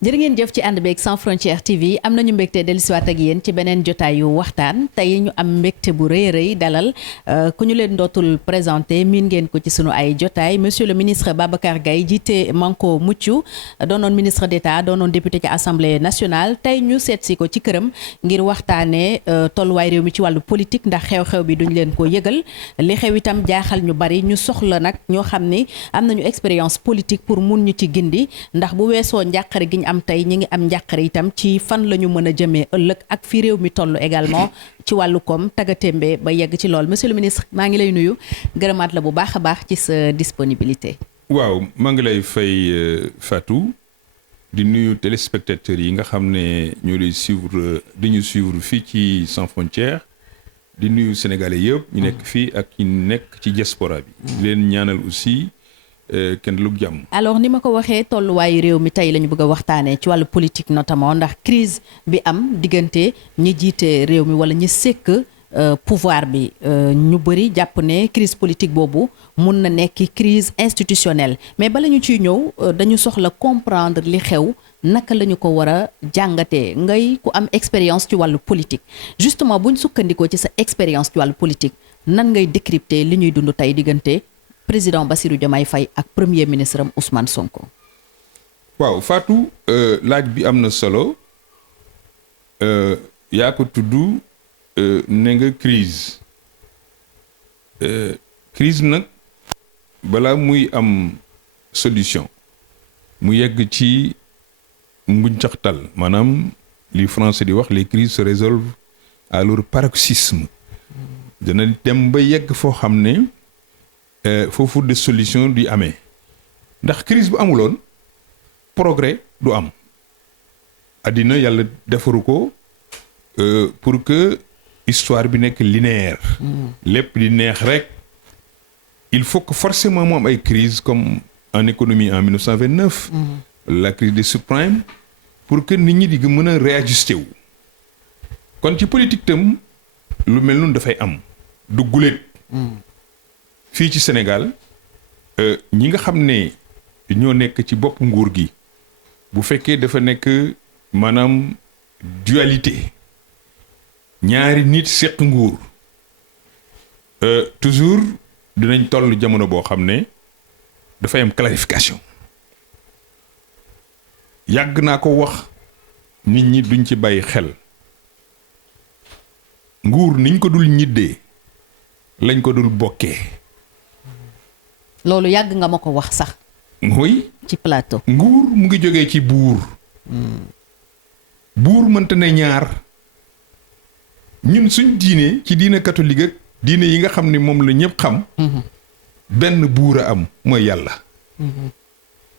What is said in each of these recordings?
jërë ngeen jëf ci ànd beeg Sans Frontières TV am nañu mbégte dellusiwaat ak yéen ci beneen jotaayu waxtaan tey ñu am mbégte bu rëy rëy dalal ku ñu leen dootul présenté miin ngeen ko ci sunu ay jotaay monsieur le ministre Babacar Gaye jiite Manko Muccu doonoon ministre d'État doonoon député ci Assemblée nationale tey ñu seet si ko ci këram ngir waxtaanee tolluwaay réew mi ci wàllu politique ndax xew-xew bi duñ leen ko yëgal li xew itam jaaxal ñu bari ñu soxla nag ñoo xam ni am nañu expérience politique pour mun ñu ci gindi ndax bu weesoo njàqare gi ñu am tey ñi ngi am njàqare itam ci fan la ñu mën a jëmee ëllëg ak fi réew mi toll également ci wàllu koom tagatémbe ba yegg ci lool monsieur le ministre maa ngi lay nuyu gërëmaat la bu baax a baax ci sa disponibilité. waaw maa ngi lay fay Fatou di nuyu téléspectateurs yi nga xam ne ñoo lay suivre di ñu suivre fii ci Sans Frontières di nuyu sénégalais yëpp ñu nekk fii ak ñu nekk ci diaspora bi. di leen ñaanal aussi. kenn lu jàmm. alors ni ma ko waxee tolluwaayu réew mi tey la ñu bëgg a waxtaanee ci wàllu politique notamment ndax crise bi am diggante ñi jiite réew mi wala ñi sekk pouvoir bi ñu bëri jàpp ne crise politique boobu mun na nekk crise institutionnelle mais bala ñu ciy ñëw dañu soxla comprendre li xew naka la ñu ko war a jàngatee ngay ku am expérience ci wàllu politique justement buñ sukkandikoo ci sa expérience ci wàllu politique nan ngay décrypter li ñuy dund tey diggante. président Bassirou Diomaye Faye ak premier ministre am Ousmane Sonko. waaw Fatou laaj bi am na solo yaa ko tudd ne nga crise crise nag balaa muy am solution mu yegg ci mbuñcaxtal maanaam li français di wax les crises se résolvent à leur paroxysme dana dem ba yegg foo xam ne. foofu de solution du amee ndax crise bu amuloon progrès du am àddina yàlla defaru ko pour que histoire bi nekk linéaire lépp di neex rek il faut que forcément mu am ay crise comme en économie en 1929 la crise des subprimes pour que nit ñi di mën a réajuster wu kon ci politique tam lu mel noonu dafay am du guléet fii ci Sénégal ñi nga xam ne ñoo nekk ci bopp nguur gi bu fekkee dafa nekk maanaam dualité ñaari nit seq nguur toujours dinañ toll jamono boo xam ne dafay am clarification yàgg naa ko wax nit ñi duñ ci bàyyi xel nguur niñ ko dul ñiddee lañ ko dul bokkee. loolu yàgg nga ma ko wax sax. mooy. ci plateau. nguur mu ngi jógee ci buur. buur mënta ne ñaar ñun suñ diine ci diine catholique ak diine yi nga xam ne moom la ñëpp xam. benn buur a am mooy yàlla.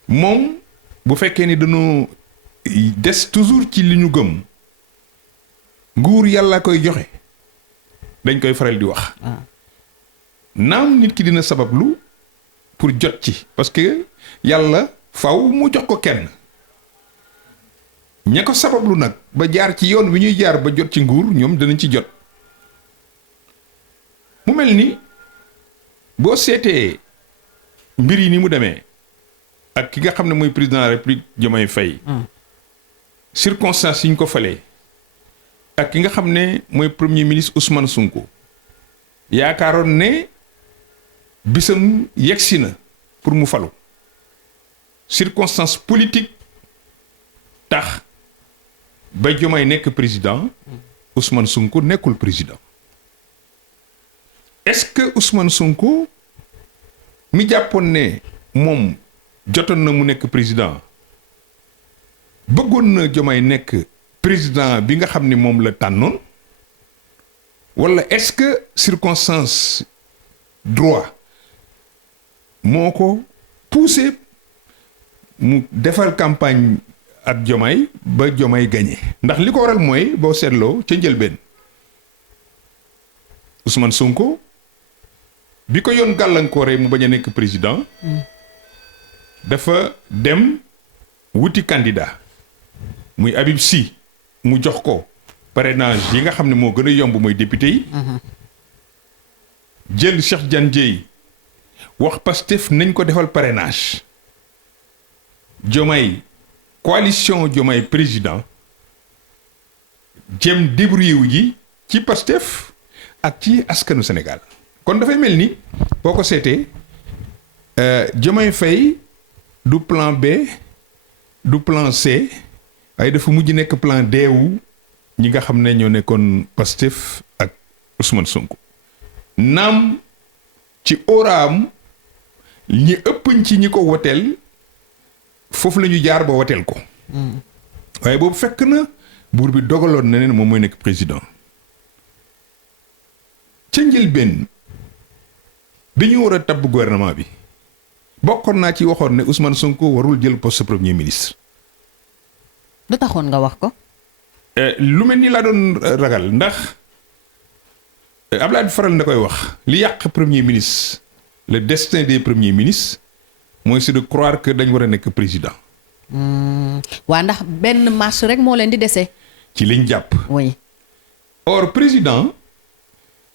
moom bu fekkee ni dañoo des toujours ci li ñu gëm nguur yàlla koy joxe dañ koy faral di wax. naam nit ki dina sabablu. pour jot ci parce que yàlla faw mu jox ko kenn ña ko sabablu nag ba jaar ci yoon wi ñuy jaar ba jot ci nguur ñoom danañ ci jot mu mel ni boo seetee mbir yi ni mu demee ak ki nga xam ne mooy président de la République Diomaye Faye circonstances yi ñu ko falee ak ki nga xam ne mooy premier ministre Ousmane Sonko yaakaaroon ne bisam yegsi na pour mu falu circonstance politique tax ba Diomaye nekk président Ousmane Sonko nekkul président est-ce que Ousmane Sonko mi jàppoon ne moom jotoon na mu nekk président bëggoon na Diomaye nekk président bi nga xam ne moom la tànnoon wala est-ce que circonstance droit moo ko poussé mu defal campagne ak Diomaye ba Diomaye gagné ndax li ko waral mooy boo seetloo ca njëlbeen Ousmane Sonko bi ko yoon gàllankooree mu bañ a nekk président dafa dem wuti candidat muy Habib Sy mu jox ko parrainage yi nga xam ne moo gën a yomb mooy député yi. jël Cheikh Tidiane Dièye wax Pastef nañ ko defal parrainage. Diomaye coalition Diomaye président jëm débrouillé wu ji ci Pastef ak ci askanu Sénégal kon dafay mel ni boo ko seetee Diomaye Faye du plan B du plan C waaye dafa mujj nekk plan D wu ñi nga xam ne ñoo nekkoon Pastef ak Ousmane Sonko naam ci oraam ñi ëpp ci ñi ko woteel foofu la ñu jaar ba woteel ko waaye boobu fekk na buur bi dogaloon na ne moom mooy nekk président ca njëlbéen bi ñu war a tabb gouvernement bi bokkoon naa ci waxoon ne Ousmane Sonko warul jël poste premier ministre. lu taxoon nga wax ko. lu mel ni laa doon ragal ndax Abdoulaye faral na koy wax li yàq premier ministre le destin des premiers ministres mooy c'est de croire que dañ war a nekk président. waa ndax benn marche rek moo leen di dese. ci liñ jàpp. oui. or président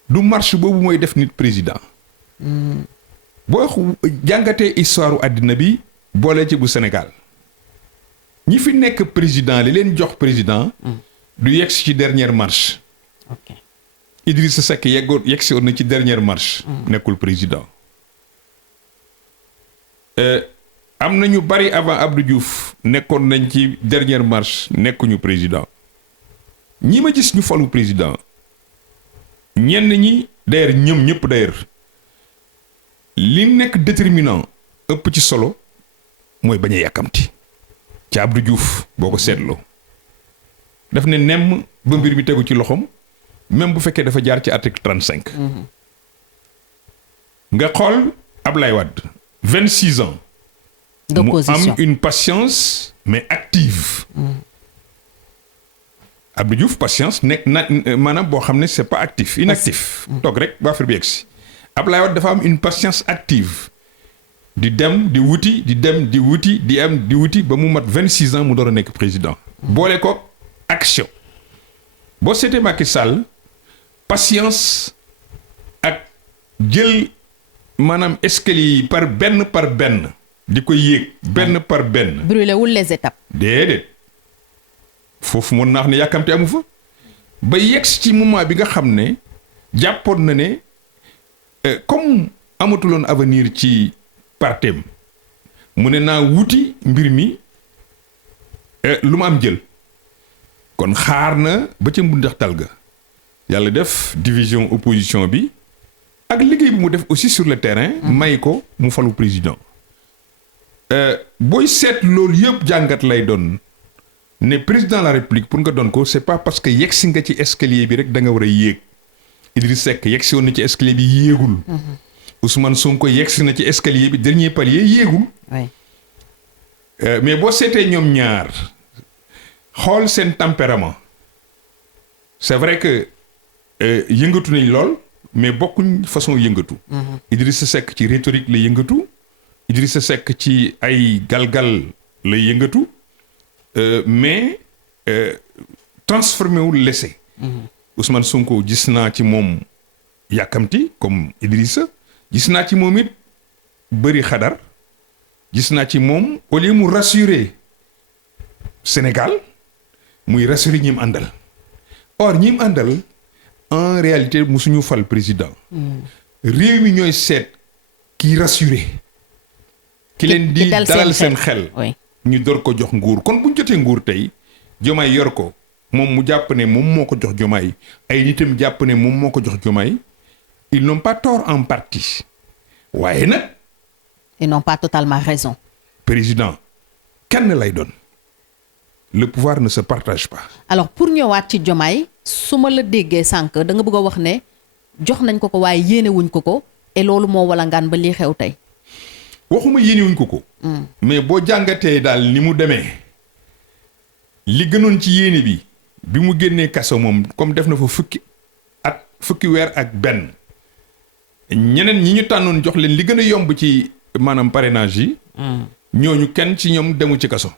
du marche boobu mooy def nit président. boo jàngatee histoire u àddina bi boole ci bu Sénégal ñi fi nekk président li leen jox président. du yegg ci dernière marche. ok Idrissa Seck yegg si woon na ci dernière marche. nekkul président. am na ñu bari avant Abdou Diouf nekkoon nañ ci dernière marche nekkuñu président ñi ma gis ñu falu président ñenn ñi d'ailleurs ñoom ñëpp d'ailleurs li nekk déterminant ëpp ci solo mooy bañ a yàkkamti ci Abdou Diouf boo ko seetloo daf ne nemm ba mbir mi tegu ci loxoom même bu fekkee dafa jaar ci article 35. nga xool Ablaye Wade 26 ans. d'opposition mu am une patience mais active. Abdou Diouf patience nekk na maanaam boo xam ne c'est pas actif inactif. toog rek ba affaire bi yegsi. Ablaye Wade dafa am une patience active di dem di wuti di dem di wuti di am di wuti ba mu mat 26 ans mu door a nekk président. boole ko action. boo seetee Macky Sall patience ak jël maanaam escalier yi par benn. di ko yéeg benn par benn. brûlé wul les étapes. déedéet foofu mën naa wax ne yàkkamte amu fa ba yegg ci moment bi nga xam ne jàppoon na ne comme amatuloon avenir ci partem mu ne naa wuti mbir mi lu ma am jël kon xaar na ba ca mbundaxtal ga yàlla def division opposition bi ak liggéey bi mu def aussi sur le terrain. may ko mu falu président. booy seet loolu yëpp jàngat lay doon ne président de la république pour nga doon ko c'est pas parce que yegsi nga ci escalier bi rek da nga war a yéeg Idriss Seck yegsi woon na ci escalier bi yéegul. Ousmane Sonko yegsi na ci escalier bi dernier palier yéegul. mais boo seetee ñoom ñaar xool seen tempérament c'est vrai que yëngatu nañ lool mais bokkuñ façon yëngatu. Idriss Seck ci rhétorique la yëngatu. Idrissa Seck ci ay galgal lay yëngatu mais transformé wul laissé. Ousmane Sonko gis naa ci moom yàkkamti comme Idrissa gis naa ci moom it bëri xadar gis naa ci moom au lieu mu rassurer Sénégal muy rassurer ñi mu àndal or ñi mu àndal en réalité musuñu fal président. réew mi ñooy seet kii rassurer. ki leen di dalal seen xel ñu door ko jox nguur kon bu ñu jotee nguur tey Diomaye yor ko moom mu jàpp ne moom moo ko jox Diomaye ay nitam jàpp ne moom moo ko jox Diomaye ils n'ont pas tort en partie waaye nag ils n'ont pas totalement raison. président kenn lay doon le pouvoir ne se partage pas. alors pour ñëwaat ci Diomaye su ma la déggee sànq da nga bëgg a wax ne jox nañ ko ko waaye yéene wuñ ko ko et loolu moo walangaan ba lii xew tey. waxuma yéenewuñ ko mais boo jàngatee daal ni mu demee li gënoon ci yéene bi mu génnee kaso moom comme def na fa fukki weer ak benn ñeneen ñi ñu tànnoon jox leen li gën a yomb ci maanaam parrainage yi. ñooñu kenn ci ñoom demu ci kaso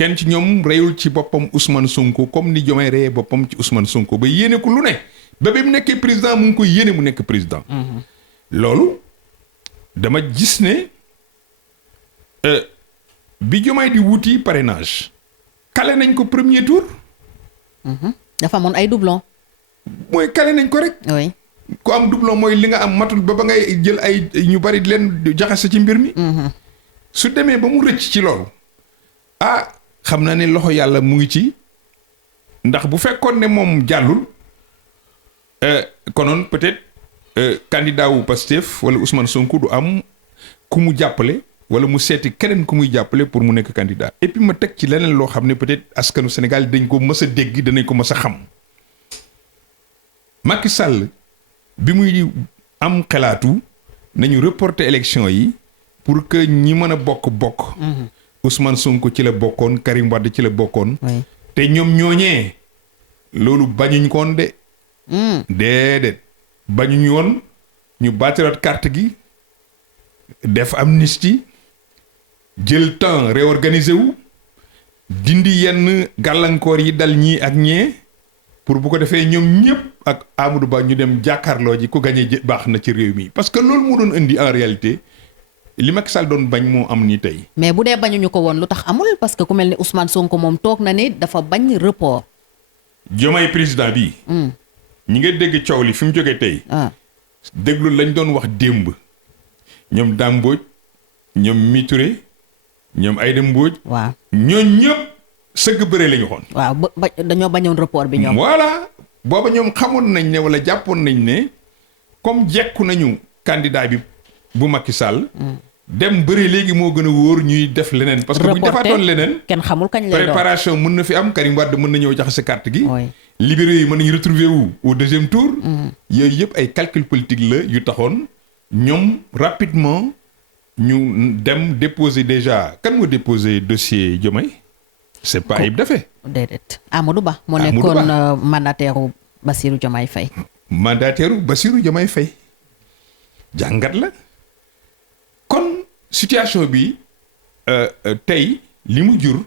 kenn ci ñoom reyul ci boppam Ousmane Sonko comme ni Diomaye reyee boppam ci Ousmane Sonko ba yéene ko lu ne ba bi mu nekkee président mu ngi koy yéene mu nekk président. loolu dama gis ne bi Diomaye di wuti parrainage kale nañ ko premier tour. dafa amoon ay doublon. mooy kale nañ ko rek. oui. ku am doublon mooy li nga am matul ba ngay jël ay ñu bari di leen jaxase ci mbir mi. su demee ba mu rëcc ci loolu. xam naa ne loxo yàlla mu ngi ci ndax bu fekkoon ne moom jàllul konoon peut-être candidat wu Pastef wala Ousmane Sonko du am ku mu jàppale wala mu seeti keneen ku muy jàppale pour mu nekk candidat et puis ma teg ci leneen loo xam ne peut-être askanu Sénégal dañ ko mës a dégg danañ ko mës a xam Macky Sall bi muy am xalaatu nañu reporter élection yi pour que ñi mën a bokk. Ousmane Sonko ci la bokkoon Karim Wade ci la bokkoon. te ñoom ñooñee loolu bañuñ koon de. déedéet bañuñu woon ñu baatiraat carte gi def amnistie jël temps réorganiser wu dindi yenn gàllankoor yi dal ñii ak ñee pour bu ko defee ñoom ñëpp ak Amadou Ba ñu dem jàkkaarloo ji ku gañe baax na ci réew mi parce que loolu moo doon indi en réalité. li Macky Sall doon bañ moo am ni tey. mais bu dee bañuñu ko woon lu tax amul parce que ku mel ni Ousmane Sonko moom toog na ni dafa bañ report. Diomaye président bi. ñi nga dégg coow li fi mu jógee tey. déglu lañ doon wax démb. ñoom Dame Mbodj ñoom Mi Touré ñoom Aïda Mbodj. waaw ñooñ ñëpp sëgg bëre la ñu xoon. waaw ba dañoo bañoon report bi ñoom. voilà booba ñoom xamoon nañ ne wala jàppoon nañ ne comme jekku nañu candidat bi bu Macky Sall. dem bëri léegi moo gën a wóor ñuy def leneen. parce que bu ñu defaatoon leneen. kenn xamul kañ lay doon préparation mën na fi am Karim Wade mën na ñëw jaxase carte gi. libéraux yi mën nañu retrouver wu au deuxième tour. yooyu yëpp ay calcul politique la yu taxoon ñoom rapidement ñu dem déposer déjà kan moo déposer dossier Diomaye. c'est pas Ayib Daffé. déedéet Amadou Ba. moo nekkoon mandataire u Bassirou Diomaye Faye. mandataire u Bassirou Diomaye Faye jàngat la. kon situation bi tey li mu jur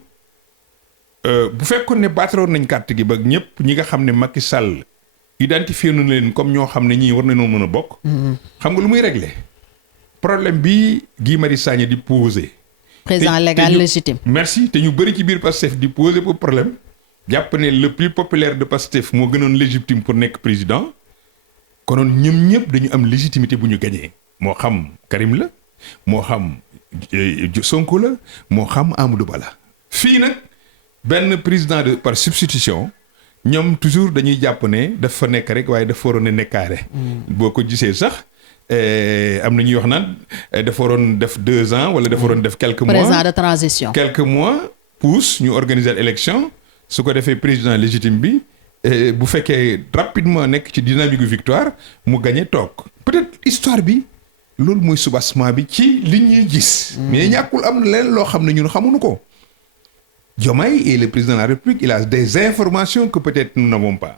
bu fekkoon ne baataroon nañ carte gi ba ñëpp ñi nga xam ne Macky Sall identifié nañ leen comme ñoo xam ne ñii war nañoo mën a bokk. xam nga lu muy régler problème bi Guy Marius Sagna di poser. président légal légitime. merci te ñu bëri ci biir Pastef di poser pour problème jàpp ne le plus populaire de Pastef moo gënoon légitime pour nekk président konoon ñoom ñëpp dañu am légitimité bu ñu gañee moo xam Karim la. moo xam Sonko la moo xam Amadou Ba la fii nag benn président de par substitution ñoom toujours dañuy jàpp ne dafa nekk rek waaye dafa waroon a nekkaare. boo ko gisee sax am na ñuy wax naan dafa waroon def 2 ans wala dafa waroon def quelques mois président de transition. quelques mois pousse ñu organiser élection su ko defee président légitime bi bu fekkee rapidement nekk ci dynamique victoire mu gagné toog peut-être histoire bi. loolu mooy soubassement bi ci li ñuy gis. mais ñàkkul am na leen loo xam ne ñun xamuñu ko. Diomaye est le président de la République il a des informations que peut-être nous n'avons pas.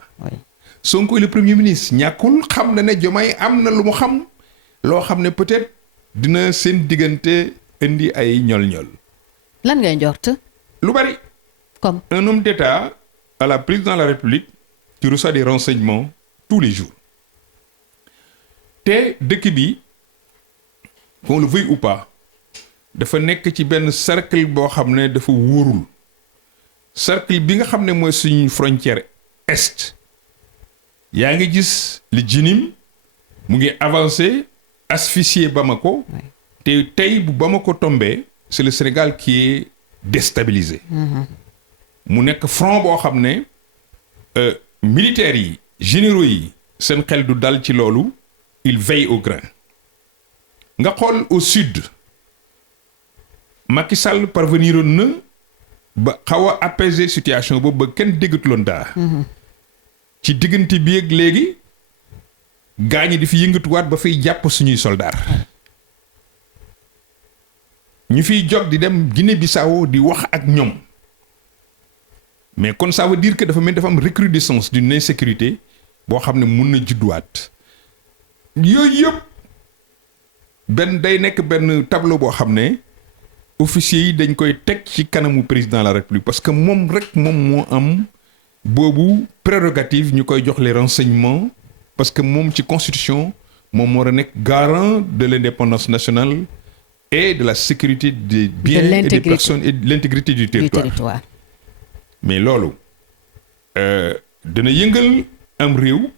Sonko est le premier ministre ñàkkul xam na ne Diomaye am na lu mu xam loo xam ne peut-être dina seen diggante indi ay ñol-ñol. lan ngay njort. lu bari. comme un homme d'État à la présidence de la République tu reçois des renseignements tous les jours te dëkk bi. qu'on le veuille ou pas dafa nekk ci benn cercle boo xam ne dafa wóorul cercle bi nga xam ne mooy suñu frontière est yaa ngi gis li Djinim mu ngi avancé asphyxier Bamako te tey bu Bamako tombé c'est le Sénégal qui est déstabilisé mu nekk front boo xam ne militaires yi généraux yi seen xel du dal ci loolu ils veillent au grain nga xool au sud Macky Sall parvenir na ba xaw a apaiser situation boobu ba kenn déggatuloon dara. ci diggante bi ak léegi gaañi di fi yëngatuwaat ba fiy jàpp suñuy soldats ñu fiy jog di dem Guinée-Bissau di wax ak ñoom mais kon ça veut dire que dafa mel dafa am recrudescence d'une insécurité boo xam ne mun na judduwaat yooyu yëpp. benn day nekk benn tableau boo xam ne officiers yi dañ koy teg ci kanamu président de la République parce que moom moo am boobu prérogative ñu koy jox les renseignements parce que moom ci constitution moom moo war a nekk garant de l'indépendance nationale et de la sécurité des biens et des personnes et de l'intégrité du territoire. Mais loolu dina yëngal am réew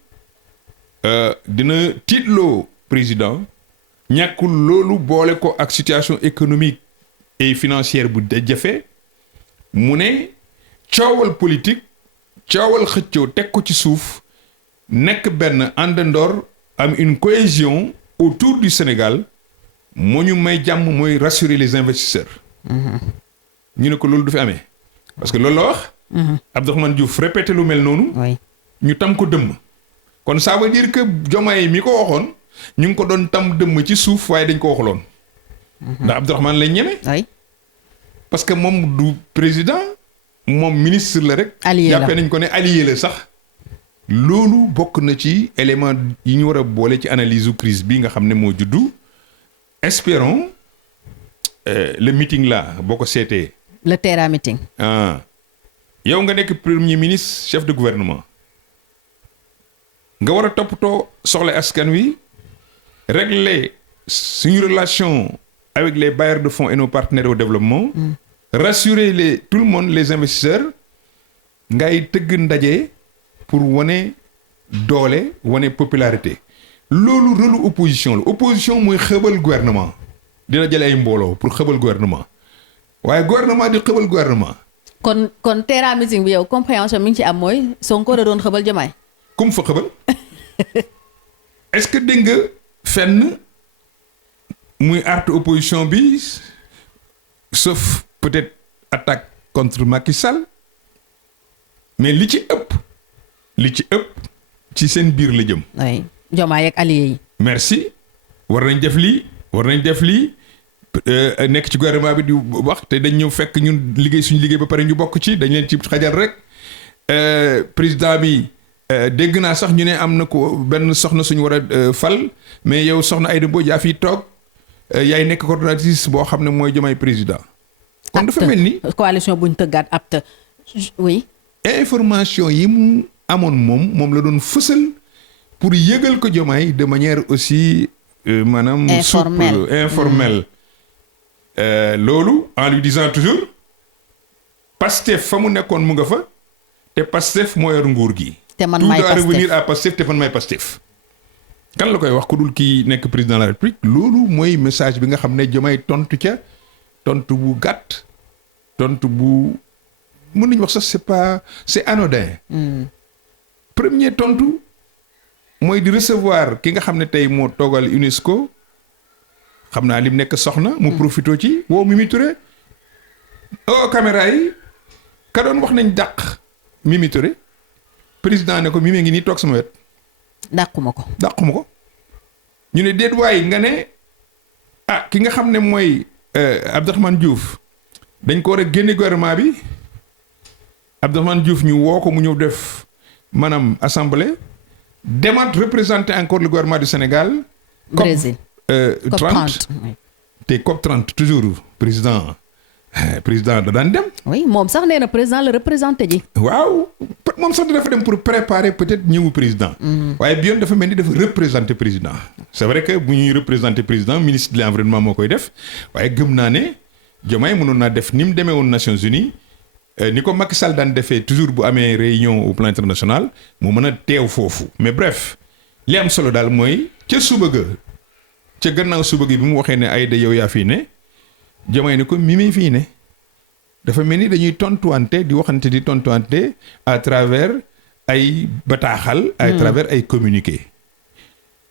dina tiitloo président ñàkkul loolu boole ko ak situation économique et financière bu jafe mu ne coowal politique coowal xëccoo teg ko ci suuf nekk benn àndandoor am une cohésion autour du Sénégal moo ñu may jàmm mooy rassurer les investisseurs. ñu ne ko loolu du fi amee parce que loolu la wax. Abdourahmane Diouf répété lu mel noonu. ñu tam ko dëmm. kon ça veut dire que Diomaye mi ko waxoon ñu ngi ko doon tam dëmm ci suuf waaye dañ ko waxuloon. ndax Abdourahmane lañ ñeme. parce que moom du président moom ministre la rek. allié la jàppee nañ ko ne allié la sax. loolu bokk na ci élément yi ñu war a boole ci analyse crise bi nga xam ne moo juddu. Espérons le meeting là boo ko seetee. le Terra meeting. yow nga nekk premier ministre chef de gouvernement nga war a toppatoo soxla askan wi régler suñu relation avec les bailleurs de fonds et nos partenaires au développement. rassurer tout le monde les investisseurs ngay tëgg ndaje pour wane doole wane popularité. loolu rôle opposition la opposition mooy xëbal gouvernement dina jël ay mbooloo pour xëbal gouvernement waaye gouvernement di xëbal gouvernement. kon Terra meeting bi yow compréhension mi ngi ci am mooy Sonko da doon xëbal Diomaye. comme fa xëbal est-ce que dégg nga fenn muy artu opposition bi sauf peut-être attaque contre Macky Sall mais li ci ëpp ci seen biir la jëm. oui Diomaye ak alliés yi. merci war nañ def lii nekk ci gouvernement bi di wax te dañ ñëw fekk ñun liggéey suñu liggéey ba pare ñu bokk ci dañ leen ci xajal rek président bi dégg naa sax ñu ne am na ko benn soxna suñu war a fal mais yow soxna Aïda Mbodj yaa fiy toog yaay nekk coordonnatrice boo xam ne mooy Diomaye président. kon dafa mel ni coalition buñ tëggaat apte oui. information yi mu amoon moom la doon fësal pour yëgal ko Diomaye de manière aussi maanaam informelle. Loolu en lui disant toujours Pastef fa mu nekkoon mu nga fa te Pastef moo yor nguur gi. te man maay Pastef tout doit revenir à Pastef te man maay Pastef. kan la koy wax ku dul kii nekk président de la République loolu mooy message bi nga xam ne Diomaye tontu bu gàtt tontu bu mën nañu wax sax c'est anodin. premier tontu mooy di recevoir ki nga xam ne tey moo toogal UNESCO. xam naa lim nekk soxna mu profité ci woo Mimi Touré caméra yi ka doon wax nañ dàq Mimi Touré président ne ko Mimi ngi nii toog sama wet dàquma ko ñu ne déet waay nga ne ki nga xam ne mooy Abdourahmane Diouf dañ ko war a génne gouvernement bi Abdourahmane Diouf ñu woo ko mu ñëw def maanaam assemblée demaat représenter encore le gouvernement du Sénégal. Brésil. COP 30 te COP 30 toujours président da daan dem. oui moom sax nee na président la représenté ji. waaw moom sax dafa dem pour préparer peut-être ñëwu président. waaye bi yoon dafa mel ni dafa représenter président. c'est vrai que bu ñuy représenter président ministre de l'environnement moo koy def waaye gëm naa ne Diomaye mënoon naa def ni mu demee woon Nations Unies ni ko Macky Sall daan defee toujours bu amee réunion au plan international mu mën a teew foofu. mais bref li am solo daal mooy ca suba ga. ca gannaaw suba gi bi mu waxee ne Aïda yow yaa fii ne Diomaye ne ko Mimi fii ne dafa mel ni dañuy tontuwante di waxante di tontuwante à travers ay bataaxal. à travers ay communiqué.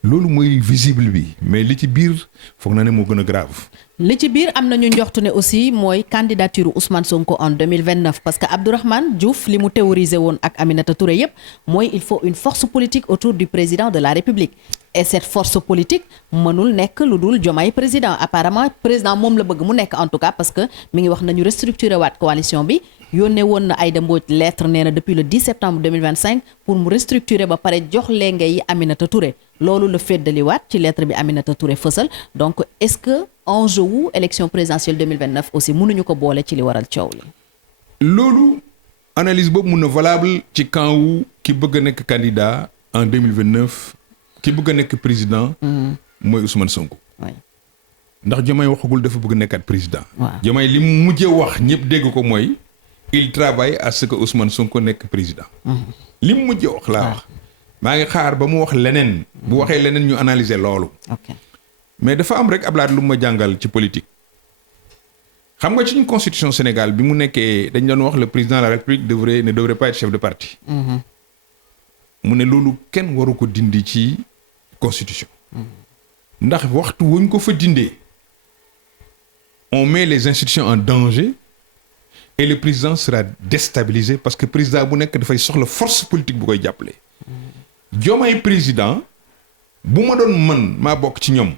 loolu mooy visible bi mais li ci biir foog naa ne moo gën a grave. li ci biir am na ñu njoxtu ne aussi mooy candidature Ousmane Sonko en 2029 parce que Abdourahmane Diouf li mu théorisé woon ak Aminata Touré yëpp mooy il faut une force politique autour du président de la République et cette force politique mënul nekk lu dul Diomaye président apparemment président moom la bëgg mu nekk en tout cas parce que mi ngi wax nañu restructurer waat coalition bi yónnee woon na Aïda Mbodj lettre nee na depuis le 10 septembre 2025 pour mu restructurer ba pare jox lenge yi Aminata Touré loolu la feddaliwaat ci lettre bi Aminata Touré fësal donc est-ce que enjeu wu élection présidentielle 2029 aussi mënuñu ko boole ci li waral coow li. loolu analyse boobu mun na valable ci camp wu ki bëgg a nekk candidat en 2029 ki bëgg a nekk président. mooy Ousmane Sonko. oui. ndax Diomaye waxagul dafa bëgg nekkaat président. waaw Diomaye li mu mujjee wax ñëpp dégg ko mooy il travaille à ce que Ousmane Sonko nekk président. li mu mujjee wax laa wax. maa ngi xaar ba mu wax leneen. bu waxee leneen ñu analyser loolu. ok mais dafa am rek Ablaye lu ma jàngal ci politique. xam nga ci une constitution Sénégal bi mu nekkee dañ doon wax le président de la République ne devrait pas être chef de parti. mu ne loolu kenn waru ko dindi ci constitution. ndax waxtu wuñ ko fa dindee on met les institutions en danger et le président sera déstabilisé parce que président bu nekk dafay soxla force politique bu koy jàppale. Diomaye président bu ma doon man maa bokk ci ñoom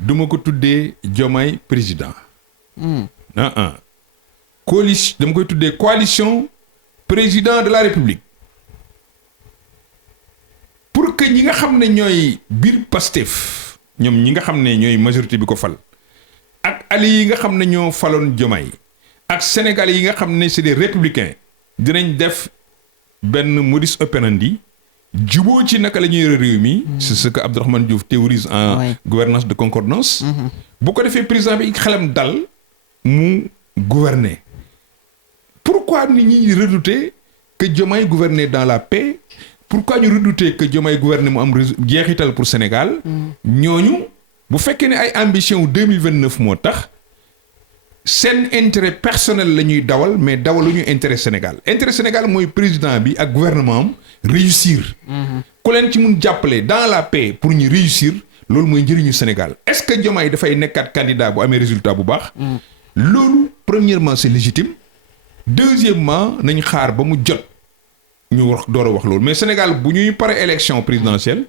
duma ko tuddee Diomaye président. coalition dama koy tuddee coalition président de la République pour que ñi nga xam ne ñooy biir Pastef ñoom ñi nga xam ne ñooy majorité bi ko fal ak ali yi nga xam ne ñoo faloon Diomaye ak Sénégalais yi nga xam ne c'est des républicains dinañ def benn modus operandi juboo ci naka la ñuy yore réew mi. c'est ce que Abdourahmane Diouf théorise en gouvernance de concordance. bu ko defee président bi xelam dal mu gouverner. pourquoi nit ñi redouter que Diomaye gouverne dans la paix pourquoi ñu redouter que Diomaye gouverne mu am jeexital pour Sénégal. ñooñu bu fekkee ne ay ambition 2029 moo tax seen intérêt personnel la ñuy dawal mais dawaluñu intérêt Sénégal intérêt Sénégal mooy président bi ak gouvernement am réussir. ku leen ci mun jàppale dans la paix pour ñu réussir loolu mooy njëriñu Sénégal est-ce que Diomaye dafay nekkaat candidat bu amee résultat bu baax. loolu premièrement c'est légitime deuxièmement nañ xaar ba mu jot ñu wax door a wax loolu mais Sénégal bu ñuy pare élection présidentielle.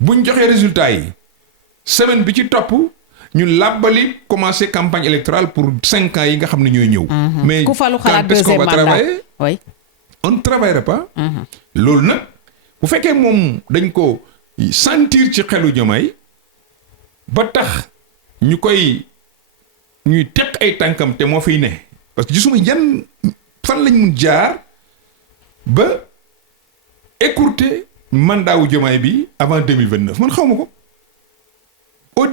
buñ joxee résultat yi semaine bi ci topp ñu làbbali commencer campagne électorale pour 5 ans yi nga xam ne ñooy ñëw. mais ku falu xalaat quand est-ce qu'on va deuxième mandat travailler? oui. on ne travaillera pas. loolu nag bu fekkee moom dañ ko sentir ci xelu Diomaye ba tax ñuy teq ay tànkam te moo fiy ne parce que gisuma yan fan lañ mun jaar ba écourter mandat wu Diomaye bi avant 2029 man xaw ma ko au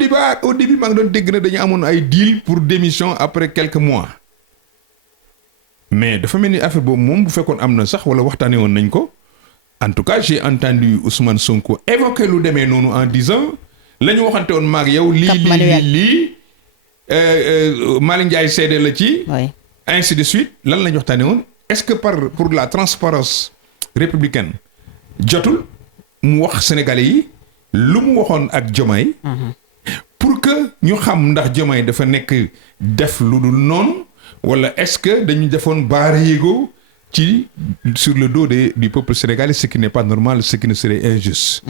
début maa ngi doon dégg na dañu amoon ay deal pour démission après quelques mois mais dafa mel ni affaire boobu moom bu fekkoon am na sax wala waxtaanee woon nañ ko en tout cas j'ai entendu Ousmane Sonko évoquer lu demee noonu en disant la ñu waxante woon maag yow. lii Malick Ndiaye seede la ci. ainsi de suite lan la ñu waxtaanee woon est-ce que pour la transparence républicaine jotul mu wax Sénégalais yi lu mu waxoon ak Diomaye. pour que ñu xam ndax Diomaye dafa nekk def lu dul noonu. wala est-ce que dañu defoon baara yéego ci sur le dos du peuple sénégalais ce qui n'est pas normal ce qui ne serait injuste.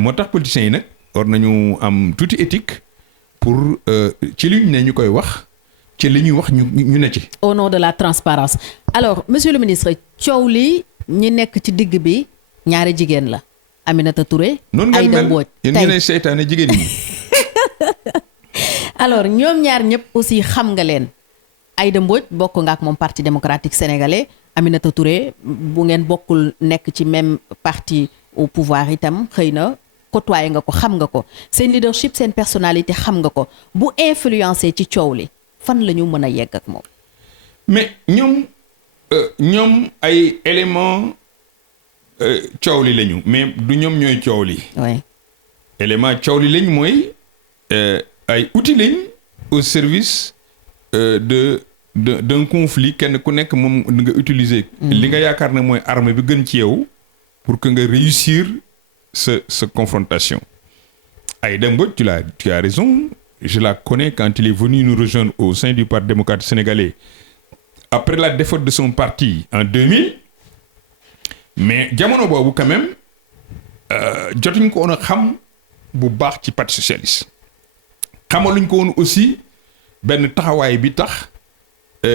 moo tax politiciens yi nag war nañu am tuuti éthique pour ci li ñu ne ñu koy wax ci li ñuy wax ñu ne ci. au nom de la transparence alors monsieur le ministre coow li ñi nekk ci digg bi ñaari jigéen la Aminata Touré. Aïda Mbodj tey noonu ngeen mel yéen seytaane jigéen ñi. alors ñoom ñaar ñëpp aussi xam nga leen. Aïda Mbodj bokk nga ak moom parti démocratique sénégalais Aminata Touré bu ngeen bokkul nekk ci même parti au pouvoir itam xëy na côtoyé nga ko xam nga ko seen leadership seen personnalité xam nga ko bu influencé ci coow li fan la ñu mën a yegg ak moom. mais ñoom ay éléments coow li lañu mais du ñoom ñooy coow li. oui élément coow li lañ mooy ay outils lañ au service. d'un conflit kenn ku nekk moom nga utiliser. li nga yaakaar ne mooy arme bi gën ci yow pour que nga réussir sa confrontation. Aïda Mbodj tu as raison je la connais quand il est venu nous rejoindre au sein du Parti démocratique sénégalais après la défaite de son parti en 2000 mais jamono boobu quand même jotuñ ko woon a xam bu baax ci Parti socialiste xamaluñ ko woon aussi. benn taxawaay bi tax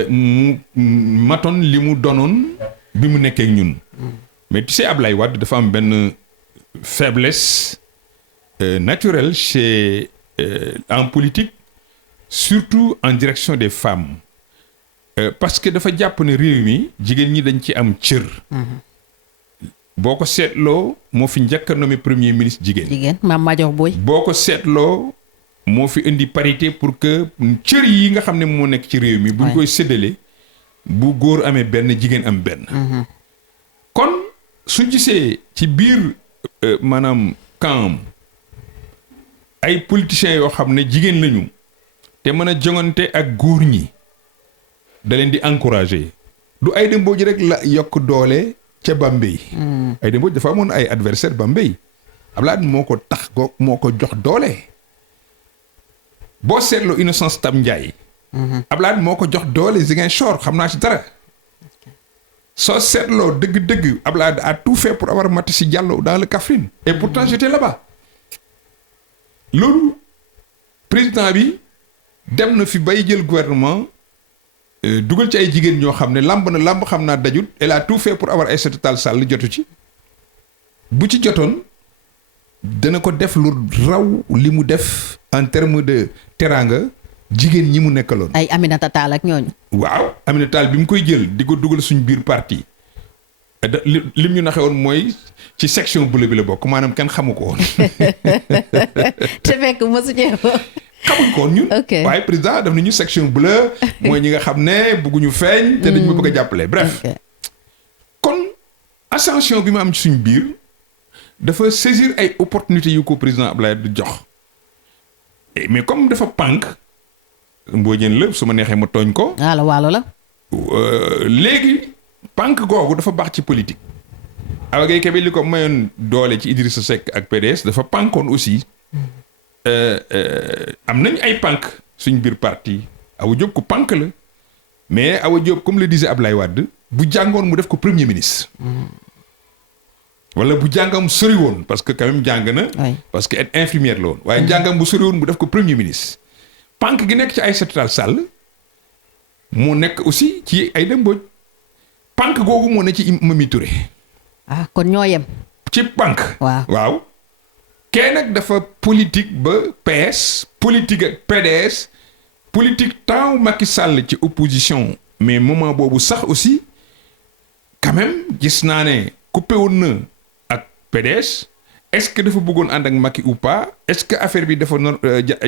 mu matoon li mu doonoon bi mu nekkee ak ñun mais tu sais Ablaye Wade dafa am benn faiblesse naturelle chez en politique surtout en direction des femmes parce que dafa jàpp ne réew mi jigéen ñi dañ ci am cër. boo ko seetloo moo fi njëkk a nommé premier ministre jigéen Mame Madior Boye. boo ko seetloo moo fi indi parité pour que cër yi nga xam ne moo nekk ci réew mi. buñ koy séddale bu góor amee benn jigéen am benn. kon su gisee ci biir maanaam camp ay politiciens yoo xam ne jigéen lañu te mën a joŋante ak góor ñi da leen di encourager du Aïda Mbodj rek la yokk doole ca Bambey. Aïda Mbodj dafa amoon ay adversaire Bambey Abdoulaye moo ko tax moo ko jox doole boo seetloo Innocence Ntap Ndiaye. Abdoulaye moo ko jox doole Ziguinchor xam naa ci dara. soo seetloo dëgg-dëgg Abdoulaye a tout fait pour avoir Maty Sy Diallo dans le Kaffrine. Et pourtant j'étais là-bas. loolu président bi dem na fi bay jël gouvernement dugal ci ay jigéen ñoo xam ne lamb xam naa dajut. elle a tout fait pour avoir Aïssata Tall Sall jotu ci. bu ci jotoon dana ko def lu raw li mu def en terme de teraanga jigéen ñi mu nekkaloon. ay Aminata Tall ak ñooñu. waaw Aminata Tall bi mu koy jël di ko dugal suñ biir parti lim ñu naxewoon mooy ci section bleue bi la bokk maanaam kenn xamu ko woon. te fekk mosu cee xamuñ ko woon ñun. waaye président daf nañu section bleue. mooy ñi nga xam ne bëgguñu feeñ. te dañ ma bëgg a jàppale bref. kon ascension bi ma am ci suñ biir dafa saisir ay opportunités yu ko président Abdoulaye du jox mais comme dafa pànk. Mbodjeen la su ma neexee ma tooñ ko. waalo la. léegi pànk googu dafa baax ci politique. Awa Gaye Kébé li ko mayoon doole ci Idrissa Seck ak PDS dafa pànkoon aussi. am nañ ay pànk suñ biir parti Awa Diop ku pànk la mais Awa Diop comme le disait Ablaye Wade bu jàngoon mu def ko premier ministre. wala bu jàngam sori woon parce que quand même jàng na. parce que être infirmière la woon. waaye jàngam bu sori woon mu def ko premier ministre. pànk gi nekk ci Aïssata Tall Sall moo nekk aussi ci Aïda Mbodj pànk googu moo ne ci Mimi Touré. kon ñoo yem. ci pànk. waaw. kee nag dafa politique ba PS politique ak PDS politique temps Macky Sall ci opposition mais moment boobu sax aussi quand même gis naa ne coupé woon na ak PDS est-ce que dafa bëggoon ànd ak Macky ou pas est-ce que affaire bi dafa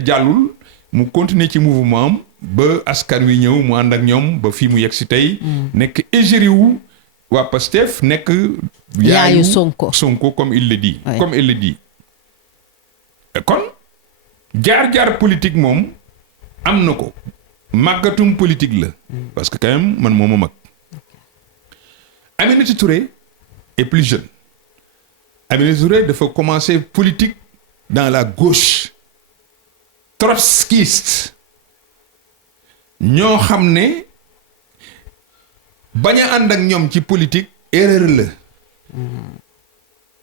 jàllul. mu continuer ci mouvement am ba askan wi ñëw mu ànd ak ñoom ba fii mu yegg si tey. nekk égérie wu waa Pastef nekk. yaayu Sonko comme il le dit. comme il le dit. kon jaar-jaar politique moom am na ko màggatum politique la. parce que quand même man moo ma mag. Aminata Touré est plus jeune. Aminata Touré dafa commencer politique dans la gauche. trotskiste ñoo xam ne bañ a ànd ak ñoom ci politique erreur la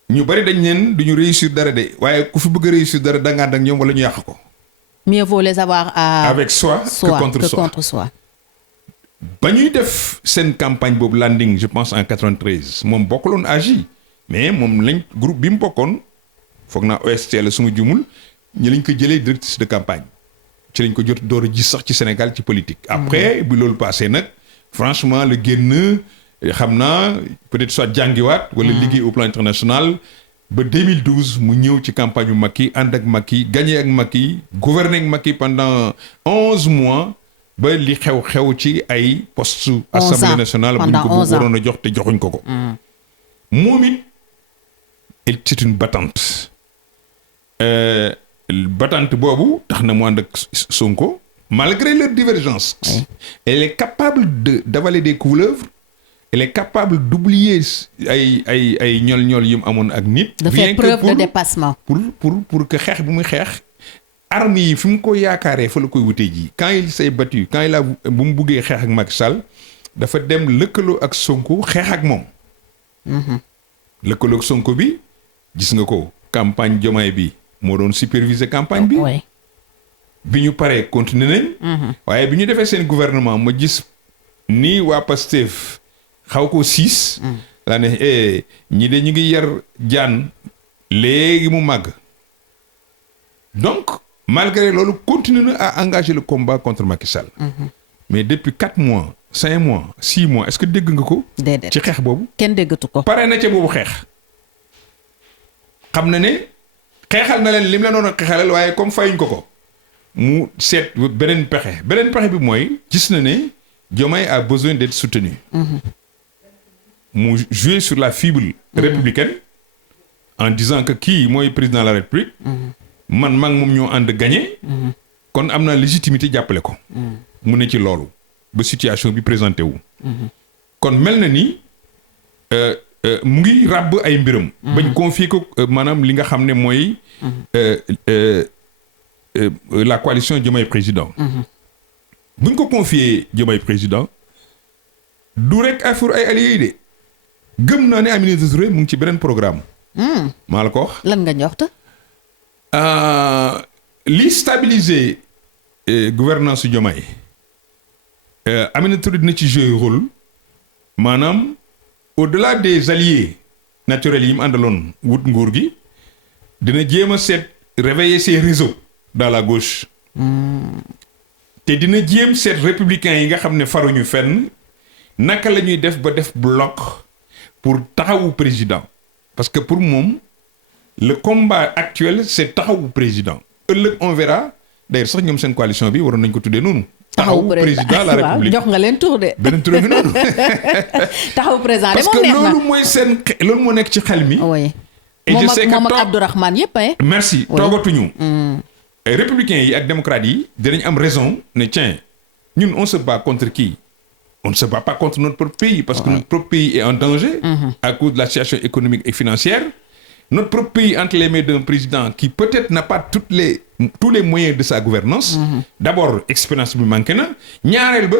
ñu bari dañ leen duñu réussir dara de waaye ku fi bëgg a réussir dara da nga ànd ak ñoom wala ñu yàq ko. mieux vaut les avoir avec soi que contre soi. ba ñuy def seen campagne boobu landing je pense en 93 moom bokkuloon AJ mais moom lañ groupe bi mu bokkoon foog naa OST la suma jumul ñi lañ ko jëlee directrice de campagne ci lañ ko jot door a gis sax ci Sénégal ci politique. après bi loolu passé nag franchement la génn xam naa peut-être soit jàngiwaat. wala liggéey au plan international. ba 2012 mu ñëw ci campagne bu Macky ànd ak Macky gagné ak Macky gouverner ak Macky pendant 11 mois ba li xew ci ay poste assemblée nationale. bu ñu ko waroon a jox te joxuñ ko ko. moom it c'est une battante. battante boobu tax na mu ànd ak Sonko malgré leur divergence. elle est capable d'avaler des couleuvres. elle est capable d'oublier ay ñol-ñol yu mu amoon ak nit. de faire preuve de dépassement. pour que xeex bi muy xeex. armes yi fi mu ko yaakaaree fa la koy wutee ji. quand il s'est battu quand il a bu mu buggee xeex ak Macky Sall dafa dem lëkkaloo ak Sonko xeex ak moom. lëkkaloo ak Sonko bi gis nga ko campagne Diomaye bi. moo doon superviser campagne bi. bi ñu paree continuer nañ. waaye bi ñu defee seen gouvernement ma gis ni waa Pastef xaw ko siis. laa ne ñi de ñu ngi yar jaan léegi mu màgg. donc malgré loolu continue na à engager le combat contre Macky Sall. Mais depuis 4 mois 5 mois 6 mois est-ce que dégg nga ko. déedéet ci xeex boobu. kenn déggatu ko. pare na ca boobu xeex xam na ne xeexal na leen lim la doon xeexalal waaye comme fayuñ ko mu seet beneen pexe bi mooy gis na ne Diomaye a besoin d'être soutenu. mu jouer sur la fibre républicaine en disant que kii mooy président de la République. man maa ngi moom ñoo ànd gagné. kon am naa légitimité jàppale ko. mu ne ci loolu ba situation bi présenté wu. kon mel na ni mu ngi ràbb ay mbiram. bañ confier ko maanaam li nga xam ne mooy. La coalition Diomaye président. buñ ko confier Diomaye président du rek affaire ay alliés yi de gëm naa ne Aminata Touré mu ngi ci beneen programme. maa la ko wax. lan nga ñoxta. li stabiliser gouvernance su Diomaye Aminata Touré dina ci jouer rôle maanaam au-delà des alliés naturels yi mu àndaloon wut nguur gi dina jéem a seet réveiller ses réseaux dans la gauche. te dina jéem seet républicains yi nga xam ne faruñu fenn naka la ñuy def ba def bloc pour taxawu président parce que pour moom le combat actuel c'est taxawu président ëllëg on verra d'ailleurs sax ñoom seen coalition bi waroon nañ ko tuddee noonu. taxawu président la république jox nga leen tur de. beneen tur bi noonu. taxawu président de parce que loolu mooy seen loolu moo nekk ci xel mi. oui et je sais que moom ak Abdourahmane yëpp merci toogatuñu. républicains yi ak démocrates yi dinañ am raison ne tiens ñun on se bat contre qui on ne se bat pas contre notre propre pays parce que notre propre pays est en danger à cause de la situation économique et financière notre propre pays entre les mains d'un président qui peut-être n'a pas tous les moyens de sa gouvernance d'abord expérience bi manqué na ñaareel ba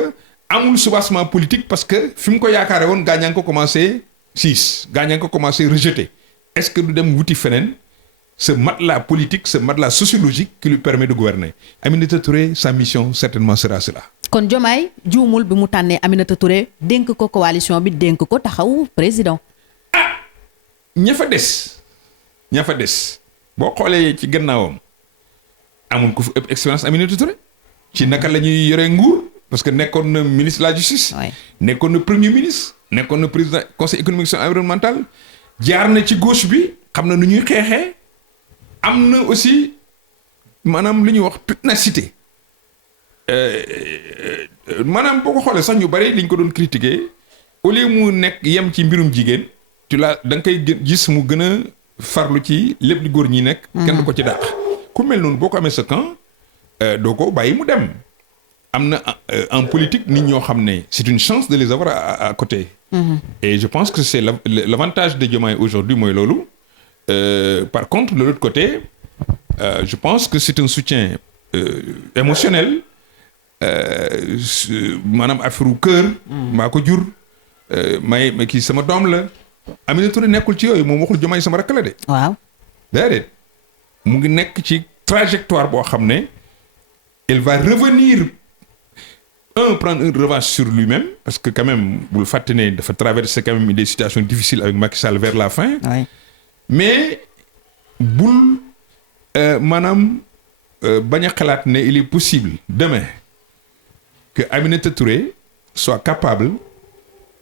amul soubassement politique parce que fi mu ko yaakaare woon gaañaa ngi ko commencé gaañaa ngi ko commencé rejeter est-ce que du dem wuti feneen ce matelas politique, ce matelas sociologique qui lui permet de gouverner. Aminata Touré, sa mission certainement sera cela. kon Diomaye juumul bi mu tànnee Aminata Touré dénk ko coalition bi dénk ko taxawu président. ña fa des boo xoolee ci gannaawam amul ku fi ëpp expérience Aminata Touré ci naka la ñuy yore nguur parce que nekkoon na ministre de la justice. nekkoon na premier ministre. nekkoon na président conseil économique et environnemental jaar na ci gauche bi xam na nu ñuy xeexee. am na aussi maanaam li ñuy wax pugnacité maanaam boo ko xoolee sax ñu bari li ñu ko doon critiquer au lieu mu nekk yem ci mbirum jigéen da nga koy gis mu gën a farlu ci lépp di góor ñi nekk. kenn du ko ci dàq. ku mel noonu boo ko amee sa camp doo ko bàyyi mu dem am na en politique nit ñoo xam ne c'est une chance de les avoir à côté. Et je pense que c'est l'avantage de Diomaye aujourd'hui mooy loolu. Par contre, de l'autre côté, je pense que c'est un soutien émotionnel. Maanaam affaire cœur. maa ko jur. may kii sama doom la. Aminata Touré nekkul ci yooyu moom waxul Diomaye sama rakk la de. waaw. déedéet mu ngi nekk ci trajectoire boo xam ne elle va revenir prendre une revanche sur lui-même parce que quand même bul fàtte ne dafa traverser quand même des situations difficiles avec Macky Sall vers la fin. oui. mais bul maanaam bañ a xalaat ne il est possible demain que Aminata Touré soit capable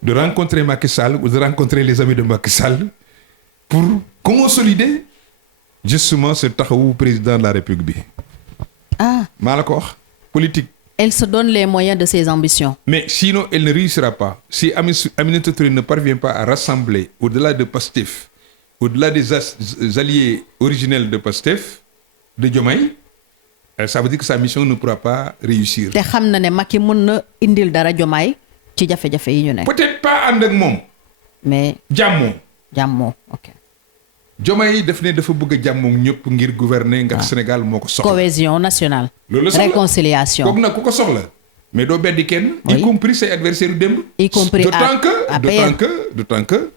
de rencontrer Macky Sall ou de rencontrer les amis de Macky Sall pour consolider justement ce taxawu président de la République bi. maa la ko wax politique. Elle se donne les moyens de ses ambitions. Mais sinon elle ne réussira pas si Aminata Touré ne parvient pas à rassembler au-delà de Pastef. Au-delà des alliés originels de Pastef, de Diomaye, ça veut dire que sa mission ne pourra pas réussir. te xam na ne Macky mën na indil dara Diomaye ci jafe-jafe yi ñu nekk. peut-être pas ànd ak moom. mais jàmmoo ok. Diomaye daf ne dafa bëgg a jàmmoo ñëpp ngir gouverner nga Sénégal moo ko soxla. cohésion nationale. loolu la soxla réconciliation. kooku nag ku ko soxla. mais doo beddi kenn. y compris say adversaires yu démb. y compris d'autant que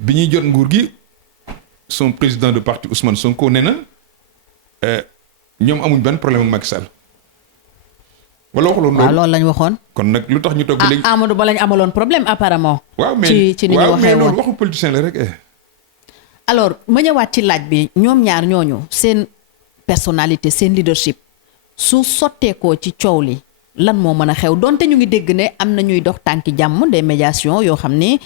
bi ñuy jot nguur gi. son président de parti Ousmane Sonko nee na ñoom amuñ benn problème ak Macky Sall wala waxuloon loolu. waaw loolu lañ waxoon. kon nag lu tax ñu toog ba léegi. Amadou Ba lañ amaloon problème apparemment. waaw mais ci ni ñu waxee woon loolu waxu politicien la rek. alors ma ñëwaat ci laaj bi ñoom ñaar ñooñu seen personnalité seen leadership su sotteekoo ci coow li lan moo mën a xew donte ñu ngi dégg ne am na ñuy dox tànki jàmm des médiations yoo xam ne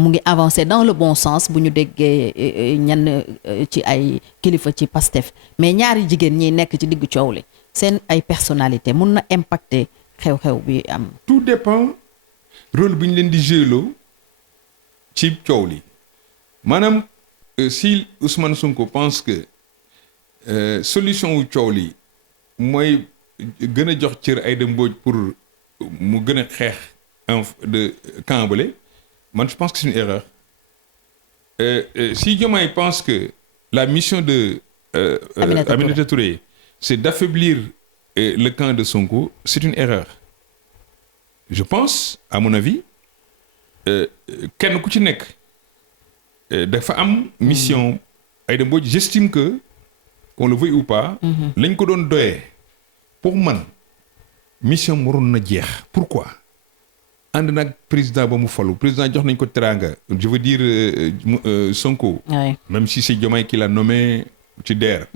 mu ngi avancer dans le bon sens bu ñu déggee ñenn ci ay kilifa ci Pastef mais ñaari jigéen ñi nekk ci diggu coow li seen ay personnalité mun na impacter xew-xew bi am. tout dépend rôle bi ñu leen di jouer ci coow li maanaam si Ousmane Sonko pense que solution wu coow li mooy gën a jox cër Aïda Mbodj pour mu gën a xeex de camp bële man je pense que c'est une erreur si Diomaye pense que la mission de Aminata Touré c'est d'affaiblir le camp de Sonko c'est une erreur je pense à mon avis kenn ku ci nekk dafa am mission Aïda Mbodj j'estime que qu'on le veuille ou pas lañ ko doon doyee pour man mission waroon na jeex pourquoi ànd nag président ba mu falu président jox nañ ko teraanga je veux dire Sonko même si c'est Diomaye qui l'a nommé ci DER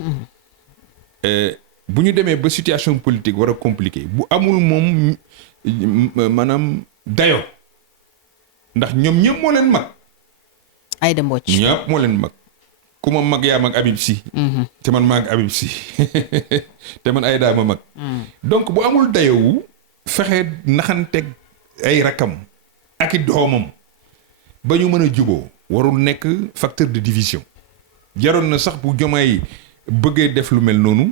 bu ñu demee ba situation politique war a compliqué bu amul moom maanaam dayo ndax ñoom ñëpp moo leen mag Aïda Mbodj ñëpp moo leen mag ku ma mag yaa mag Habib Sy te man mag Habib Sy te man Aïda ma mag donc bu amul dayowu fexe naxanteeg ay rakam ak i doomam ba ñu mën a juboo warul nekk facteur de division jaroon na sax bu Diomaye bëggee def lu mel noonu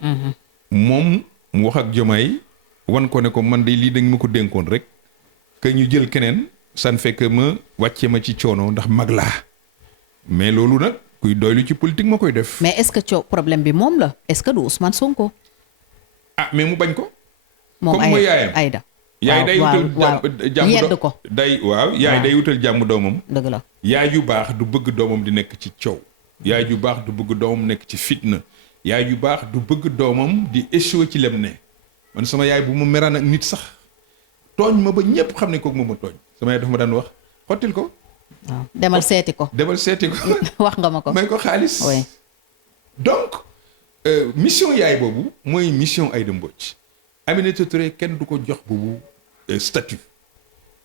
moom mu wax ak Diomaye wan ko ne ko man de lii dañ ma ko dénkoon rek que ñu jël keneen ça ne fait que ma wàcce ma ci coono ndax mag laa mais loolu nag kuy doylu ci politique moo koy def. mais est-ce que problème bi moom la est-ce que du Ousmane Sonko. ah mais mu bañ ko. moom comme mooy yaayam Aïda. yaay day wutal jàmm yedd ko day waaw yaay day wutal jàmm doomam. dëgg la yaay yu baax du bëgg doomam di nekk ci coow. yaay yu baax du bëgg doomam nekk ci fitna. yaay yu baax du bëgg doomam di échouer ci lem ne. man sama yaay bu ma meraan ak nit sax tooñ ma ba ñëpp xam ne kooku moom ma tooñ sama yaay dafa ma daan wax xottil ko. waaw demal seeti ko. demal seeti ko. wax nga ma ko may ko xaalis. oui donc mission yaay boobu mooy mission Aïda Mbodj. Aminata Touré kenn du ko jox boobu statut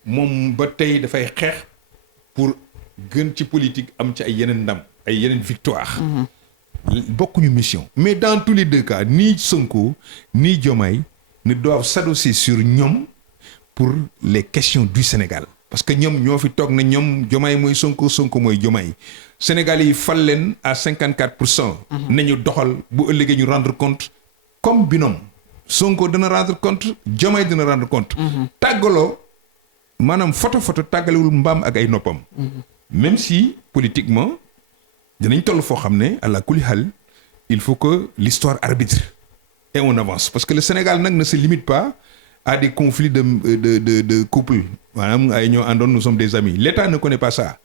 moom ba tey dafay xeex pour gën ci politique am ci ay yeneen ndam ay yeneen victoire. bokkuñu mission. mais dans tous les deux cas ni Sonko ni Diomaye ne doivent s'adosser sur ñoom pour les questions du Sénégal. parce que ñoom ñoo fi toog na ñoom Diomaye mooy Sonko Sonko mooy Diomaye Sénégalais yi fal leen à 54%. nañu doxal bu ëllëgee ñu rendre compte comme binôme Sonko dana rendre compte Diomaye dina rendre compte. tàggaloo maanaam photo tàggalewul mbaam ak ay noppam. même si politiquement dinañ toll foo xam ne àla kulli xaal il faut que l'histoire arbitre et on avance parce que le Sénégal nag ne se limite pas à des conflits de couple maanaam ay ñoo àndoon nous sommes des amis l'État ne connaît pas ça.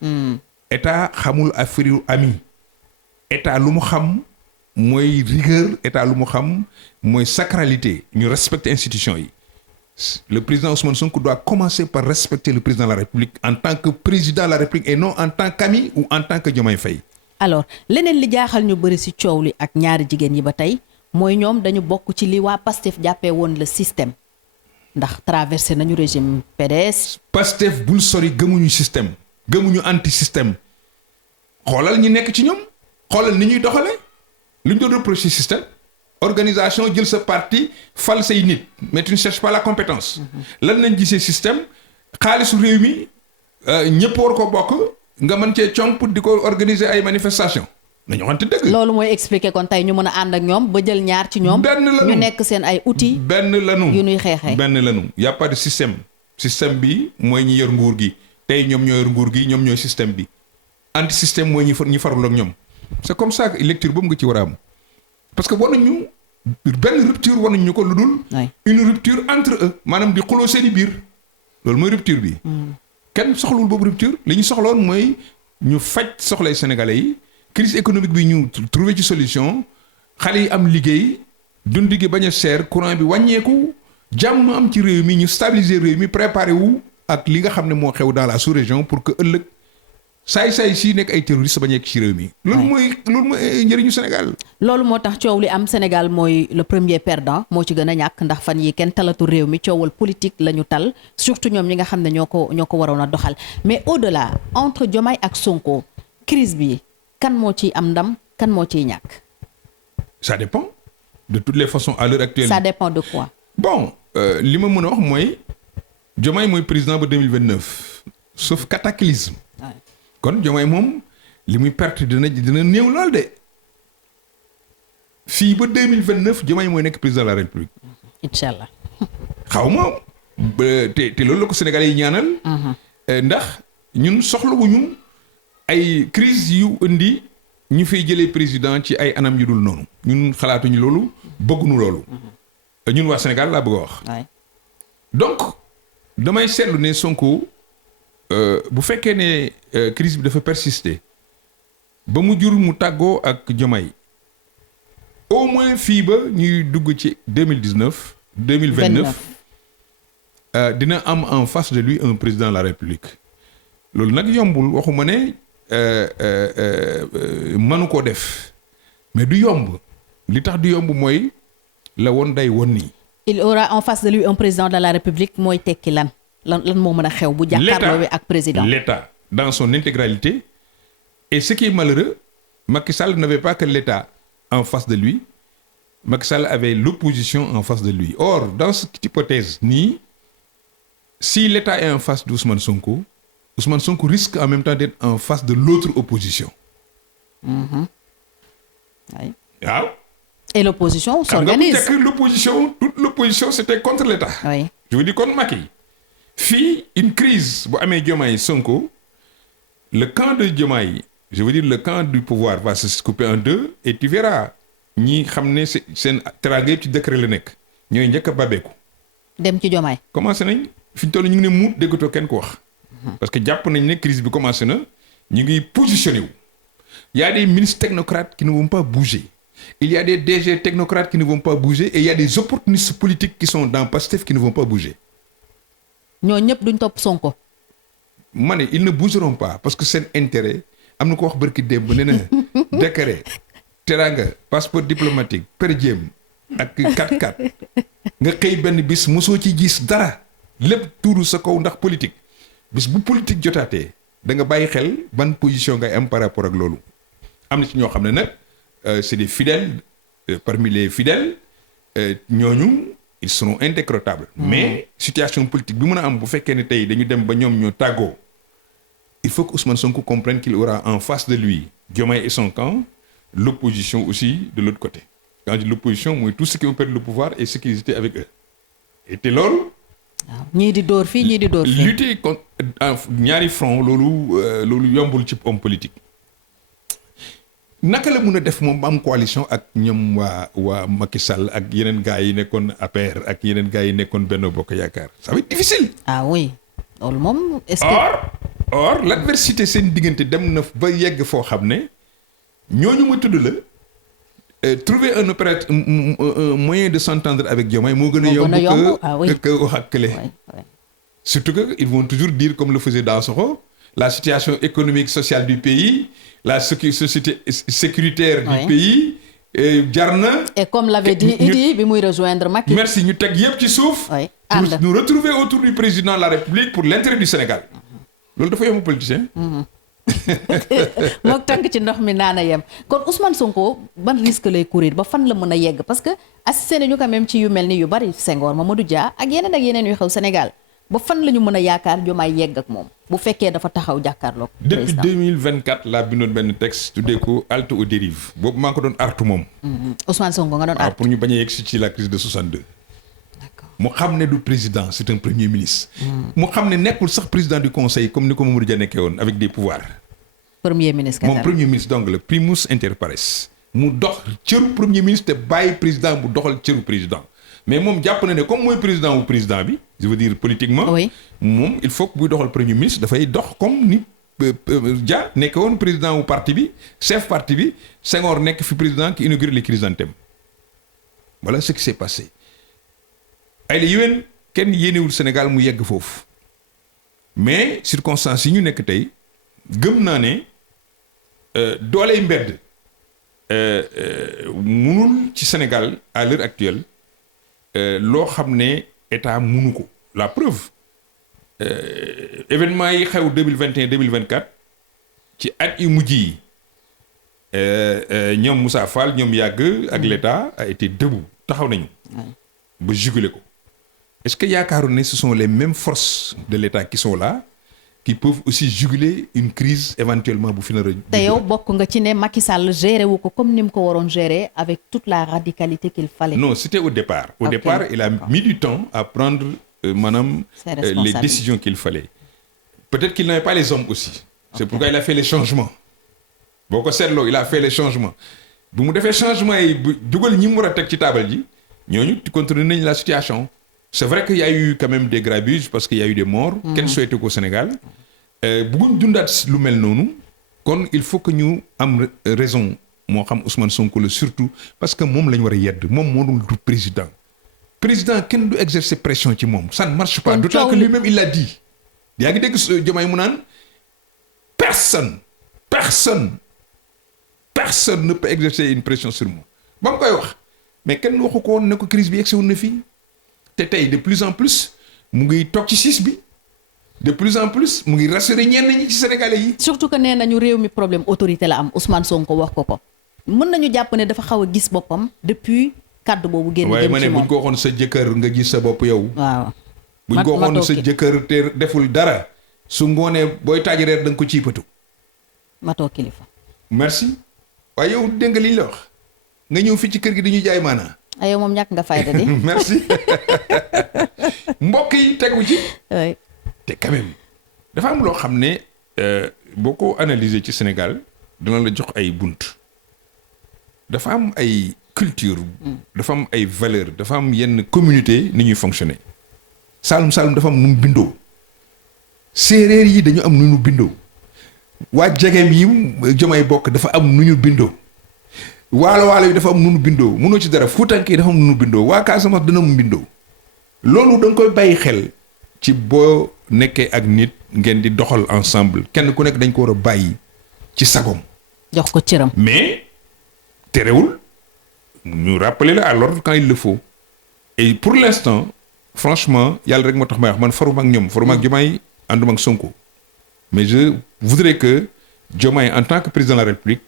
État xamul affaire ami. État lu mu xam mooy rigueur État lu mu xam mooy sacralité ñu respecter institution yi. Le président Ousmane Sonko doit commencer par respecter le président de la République en tant que président de la République et non en tant qu'ami ou en tant que Diomaye Faye. alors leneen li jaaxal ñu bëri ci coow li ak ñaari jigéen yi ba tey mooy ñoom dañu bokk ci li waa Pastef jàppee woon le système ndax traversé nañu régime PDS. Pastef bul sori gëmuñu système gëmuñu anti système xoolal ñi nekk ci ñoom xoolal ni ñuy doxale lu ñu doon reprocher système organisation jël sa parti fal say nit mais tu ne cherches pas la compétence. lan nañ gisee système xaalisu réew mi ñëpp war ko bokk nga mën cee comp di ko organiser ay manifestation nañu waxante dëgg. loolu mooy expliquer kon tey ñu mën a ànd ak ñoom ba jël ñaar ci ñoom. benn lanu ñu nekk seen ay outils. benn lanu yu ñuy xeexee benn lanu y a pas de système. système bi mooy ñi yor nguur gi tey ñoom ñoo yor nguur gi ñoom ñooy système bi anti système mooy ñi farul ak ñoom. c'est comme ça que lecture boobu nga ci war a am parce que war nañu benn rupture war nañu ko lu dul. une rupture entre eux maanaam di xuloo seeni biir loolu mooy rupture bi. kenn soxlawul boobu rupture li ñu soxloon mooy ñu faj soxlay sénégalais yi crise économique bi ñu trouver ci solution xale yi am liggéey dund gi bañ a cher courant bi wàññeeku jàmm am ci réew mi ñu stabiliser réew mi préparer wu ak li nga xam ne moo xew dans la sous-région pour que ëllëg saay si nekk ay terroristes bañ a nekk ci réew mi. loolu mooy njëriñu Sénégal. loolu moo tax coow li am Sénégal mooy le premier perdant moo ci gën a ñàkk ndax fan yi kenn talatu réew mi coowal politique la ñu tal surtout ñoom ñi nga xam ne ñoo ko waroon a doxal mais au-delà entre Diomaye ak Sonko crise bi kan moo ciy am ndam kan moo ciy ñàkk. Ça dépend de toutes les façons à l'heure actuelle. Ça dépend de quoi. Bon li ma mën a wax mooy Diomaye mooy président ba 2029 sauf cataclysme. kon Diomaye moom li muy perte dina néew lool de fii ba 2029 Diomaye mooy nekk président de la République. incha allah. xaw ma te loolu la ko Sénégalais yi ñaanal. ndax ñun soxlawuñu ay crise yu indi ñu fay jëlee président ci ay anam yu dul noonu ñun xalaatuñu loolu bëgguñu loolu. ñun waa Sénégal laa bëgg a wax. donc damay seetlu ne Sonko. bu fekkee ne crise bi dafa persister ba mu jur mu tàggoo ak Diomaye au moins fii ba ñuy dugg ci 2019 2029 dina am en face de lui un président de la République loolu nag yombul waxuma ne mënu koo def mais du yomb li tax du yomb mooy la woon day woon nii. Il aura en face de lui un président de la République mooy tekki lan moo mën a xew bu jàkkaarloo ak président. L'État dans son intégralité et ce qui est malheureux Macky Sall n'avait pas que l'État en face de lui Macky Sall avait l'opposition en face de lui. Or dans cette hypothèse nii si l'État est en face d'Ousmane Sonko risque en même temps d'être en face de l'autre opposition. Oui. waaw. Et l'opposition s'organise. Toute l'opposition c'était contre l'État. Oui. Je veux dire kon Macky fii une crise bu amee Diomaye Sonko le camp de Diomaye je veux dire le camp du pouvoir va se couper en deux et tu verras ñi xam ne seen teraanga yëpp ci décret la nekk ñooy njëkk a babeeku dem ci Diomaye commencé nañ fi ñu toll ñu ngi ne muut déggatoo kenn ko wax parce que jàpp nañ ne crise bi commencé na ñu ngi positionné wu il y a des ministres technocrates qui ne vont pas bouger il y a des DG technocrates qui ne vont pas bouger et il y a des opportunistes politiques qui sont dans Pastef qui ne vont pas bouger. ñoo ñëpp duñ topp Sonko. ma ne ils ne bougeront pas parce que seen intérêt am na ko wax barki démb nee na décret teranga passeport diplomatique per diem ak 4-4 nga xëy benn bis mosoo ci gis dara lépp tuuru sa kaw ndax politique bis bu politique jotaatee da nga bàyyi xel ban position ngay am par rapport ak loolu. am na ci ñoo xam ne nag c'est des fidèles parmi les fidèles ñooñu. Ils seront indécrottables. Mais situation politique bi mën a am bu fekkee ne tey dañu dem ba ñoom ñoo tàggoo il faut que Ousmane Sonko comprenne qu'il aura en face de lui Diomaye et son camp l'opposition aussi de l'autre côté. Quand je dis l'opposition mooy tout ce qui veut perdre le pouvoir et ceux qui étaient avec eux. Et te loolu. waaw ñii di dóor fii ñii di dóor fii. lutter contre ñaari front loolu yombul ci homme politique. naka la mun a def moom am coalition ak ñoom waa Macky Sall ak yeneen gars yi nekkoon APR ak yeneen gars yi nekkoon Benno Bokk Yaakaar ça va être difficile. Ah oui loolu moom. est-ce que or l'adversité seen diggante dem na ba yegg foo xam ne ñooñu ma tudd la trouver un moyen de s'entendre avec Diomaye moo gën a yomb que wax ak kële. Surtout que ils vont toujours dire comme le faisait Dansokho la situation économique sociale du pays. La société sécuritaire du pays jar na. Et comme l'avait dit Idi bi muy rejoindre Macky. Merci ñu teg yëpp ci suuf. pour nous retrouver autour du président de la République pour l'intérêt du Sénégal. loolu dafa yomb politicien. mook tànk ci ndox mi naan a yem kon Ousmane Sonko ban risque lay courir ba fan la mën a yegg parce que assisté nañu quand même ci yu mel ni yu bari Senghor Mamadou Dia ak yeneen yu xew Sénégal. ba fan la ñu mën a yaakaar Diomaye yegg ak moom bu fekkee dafa taxaw jàkkaarloog. depuis 2024 laa bindoon benn texte tuddee ko halte aux dérives boobu maa ngi ko doon artu moom. Ousmane Sonko nga doon artu pour ñu bañ a yegg ci la crise de 62. D'accord mu xam ne du président c'est un premier ministre. mu xam ne nekkul sax président du conseil comme ni ko Mamadou Dia nekkee woon avec des pouvoirs. premier ministre moom premier ministre donc le primus inter pares. mu dox cëru premier ministre te bàyyi président bu doxal cëru président. mais moom jàpp na ne comme mooy président wu président bi je veux dire politiquement. oui moom il faut que buy doxal premier ministre dafay dox comme ni Dia nekk woon président wu parti bi chef parti bi Senghor nekk fi président qui inaugure les chrysanthèmes voilà ce qui s'est passé. ay la yéwén kenn yéenewul Sénégal mu yegg foofu mais circonstances yi ñu nekk tey gëm naa ne dooley mbedd munul ci Sénégal à l'heure actuelle loo xam ne état munu ko la preuve événement yi xew 2021 2024 ci at yu mujj yi ñoom Moussa Fall ñoom yàgg ak l'état a été debout taxaw nañu ba juguler ko est-ce que yaakaaroon ne ce sont les mêmes forces de l'état qui sont là qui peuvent aussi juguler une crise éventuellement bu fi nar a te yow bokk nga ci ne Macky Sall géré wu ko comme ni mu ko waroon gérer avec toute la radicalité qu'il fallait. Non, c'était au départ. Au départ, il a mis du temps à prendre les décisions qu'il fallait. Peut-être qu'il n'avait pas les hommes aussi. C'est pourquoi il a fait les changements. Boo ko seetloo il a fait les changements. bu mu defee changement yi bu dugal ñi mu war a teg ci taabal ji ñooñu contrôler nañ la situation. C'est vrai qu'il y a eu quand même des grabuges parce qu'il y a eu des morts. Kenn souhaité ko Sénégal. Bëgguñ dundaat lu mel noonu. kon il faut que ñu am raison moo xam Ousmane Sonko la surtout parce que moom la ñu war a yedd moom moo dul du président. Président kenn du exercer pression ci moom ça ne marche pas. D'autant que lui-même il l'a dit. yaa ngi dégg Diomaye mu naan personne ne peut exercer une pression sur moi ba mu koy wax mais kenn waxu ko woon ne ko crise bi yegsi woon na fii. te tey de plus en plus mu ngi toog ci siis bi de plus en plus mu ngi rassurer ñenn ñi ci sénégalais yi. surtout que nee nañu réew mi problème autorité la am Ousmane Sonko wax ko mën nañu jàpp ne dafa xaw a gis boppam depuis kàddu boobu génn. waaye ma ne buñ ko waxoon sa jëkkër nga gis sa bopp yow. waaw buñ ko waxoon sa jëkkër te deful dara su ngoonee booy taaj reer da nga ko ciipatu. matoo kilifa. merci waaye yow dégg nga li ñu la wax nga ñëw fii ci kër gi dañuy jaay maanaa. yow moom ñàkk nga fayda de. merci mbokk yi tegu ci. oui. te quand même dafa am loo xam ne boo ko analyser ci Sénégal dina la jox ay bunt dafa am ay culture. dafa am ay valeur dafa am yenn communauté ni ñuy fonctionner. Saalum dafa am nu mu bindoo séeréer yi dañu am nu ñu bindoo waa jegeem yi Diomaye bokk dafa am nu ñu bindoo. waalo yi dafa am nunu bindoo mënoo ci dara Fuutanke yi dafa am nunu bindoo waa Casamance dina mu bindoo loolu da nga koy bàyyi xel ci boo nekkee ak nit ngeen di doxal ensemble kenn ku nekk dañ ko war a bàyyi ci sagom jox ko cëram mais terewul ñu rappeler la à l'ordre quand il le faut et pour l'instant franchement yàlla rek moo tax may wax man faruma ak ñoom faruma ak Diomaye ànduma ak Sonko mais je voudrais que Diomaye en tant que président de la République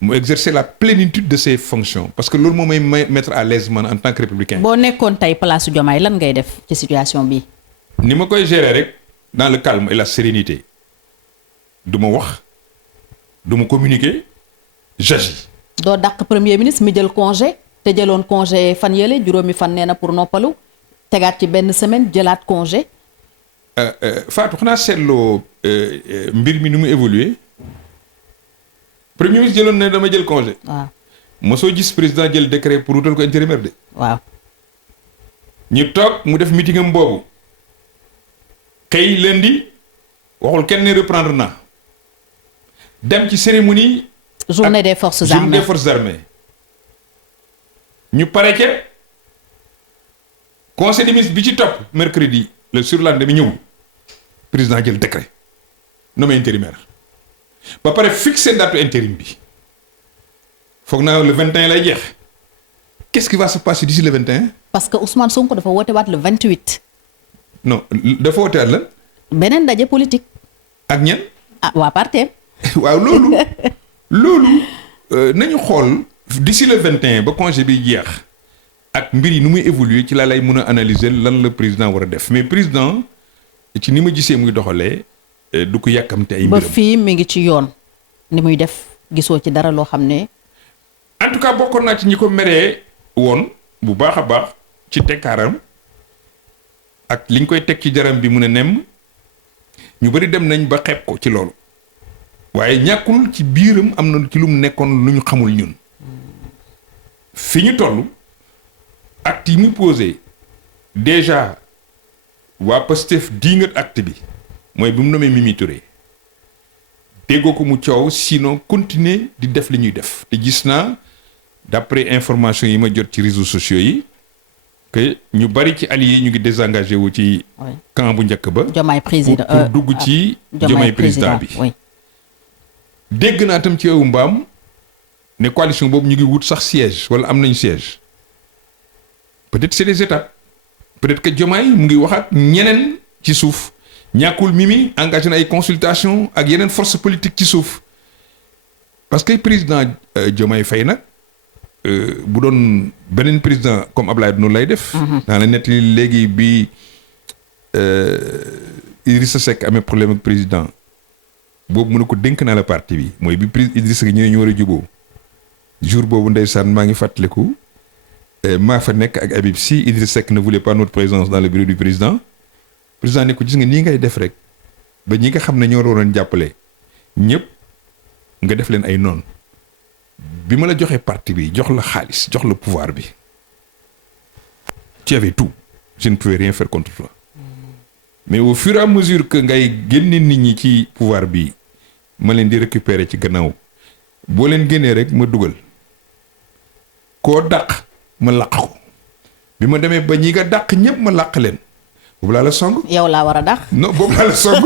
mu exercer la plénitude de ses fonctions parce que loolu moo may mettre à l'aise man en tant que républicain. boo nekkoon tey place Diomaye lan ngay def ci situation bi. ni ma koy gérer rek dans le calme et la sérénité du ma wax du ma communiquer j'agis. doo dàq premier ministre mi jël congé te jëloon congé fan yële juróomi fan nee na pour noppalu tegaat ci benn semaine jëlaat congé. Fatou xanaa seetloo mbir mi ni mu évoluer premier ministre jëloon ne dama jël congé. waaw mosoo gis président jël décret pour wutal ko intérimaire de. waaw. ñu toog mu def meeting am boobu xëy lundi waxul kenn ne reprendre na dem ci cérémonie. journée des forces armées journée des forces armées. ñu pare ca conseil des ministres bi ci topp mercredi le surlendemain ñëw président jël décret nommé intérimaire. ba pare fixé date intérim bi foog naa le 21 lay jeex qu'est-ce qui va se passer d'ici le 21. parce que Ousmane Sonko dafa woote waat le 28. non dafa woote waat lan. beneen ndaje politique. ak ñan. waa parteem. waaw loolu nañu xool d'ici le 21 ba congé bi jeex ak mbir yi nu muy évoluer ci la lay mën a analyser lan la président war a def mais président ci ni ma gisee muy doxalee. du ko yàkkamte ay mbiram ba fii mi ngi ci yoon ni muy def gisoo ci dara loo xam ne. en tout cas bokkoon naa ci ñi ko meree woon bu baax a baax ci tekkaaram ak liñ koy teg ci jaram bi mu ne nemm ñu bari dem nañ ba xeeb ko ci loolu waaye ñàkkul ci biiram am na ci lu mu nekkoon lu ñu xamul ñun fi ñu toll acte yi mu posé déjà waa Pastef dingat acte bi. mooy bi mu nommé Mimi Touré déggoo ko mu coow sinon continuer di def li ñuy def te gis naa d'après information yi ma jot ci réseaux sociaux yi que ñu bari ci alliés ñu ngi désengagé wu ci camp bu njëkk ba. Diomaye président pour dugg ci Diomaye président bi. oui. dégg naa tam ci yow mbaam ne coalition boobu ñu ngi wut sax siège wala am nañu siège peut-être c'est des étapes peut-être que Diomaye mu ngi wax ak ñeneen ci suuf ñàkkul Mimi engagé na ay consultation ak yeneen force politique ci suuf parce que président Diomaye Faye nag bu doon beneen président comme Ablaye noonu lay def. dans la nett léegi bi Idrissa Seck amee problème ak président boobu mu ne ko dénk naa la parti bi mooy bi Idrissa Seck ñu war a juboo jour boobu ndeysaan maa ngi fàttaliku maa fa nekk ak Habib Sy Idrissa Seck ne voulait pas notre présence dans le bureau du président ne ko gis nga nii ngay def rek ba ñi nga xam ne ñoo waroon jàppale ñëpp nga def leen ay noon bi ma la joxee parti bi jox la xaalis jox la pouvoir bi tu avais tout je ne pouvais rien faire contre toi mais au fur et à mesure que ngay génne nit ñi ci pouvoir bi ma leen di récupérer ci gannaaw boo leen génnee rek ma dugal koo dàq ma làq ko bi ma demee ba ñi nga dàq ñëpp ma làq leen boobu laa la song. yow laa war a dàq. non boobu laa la song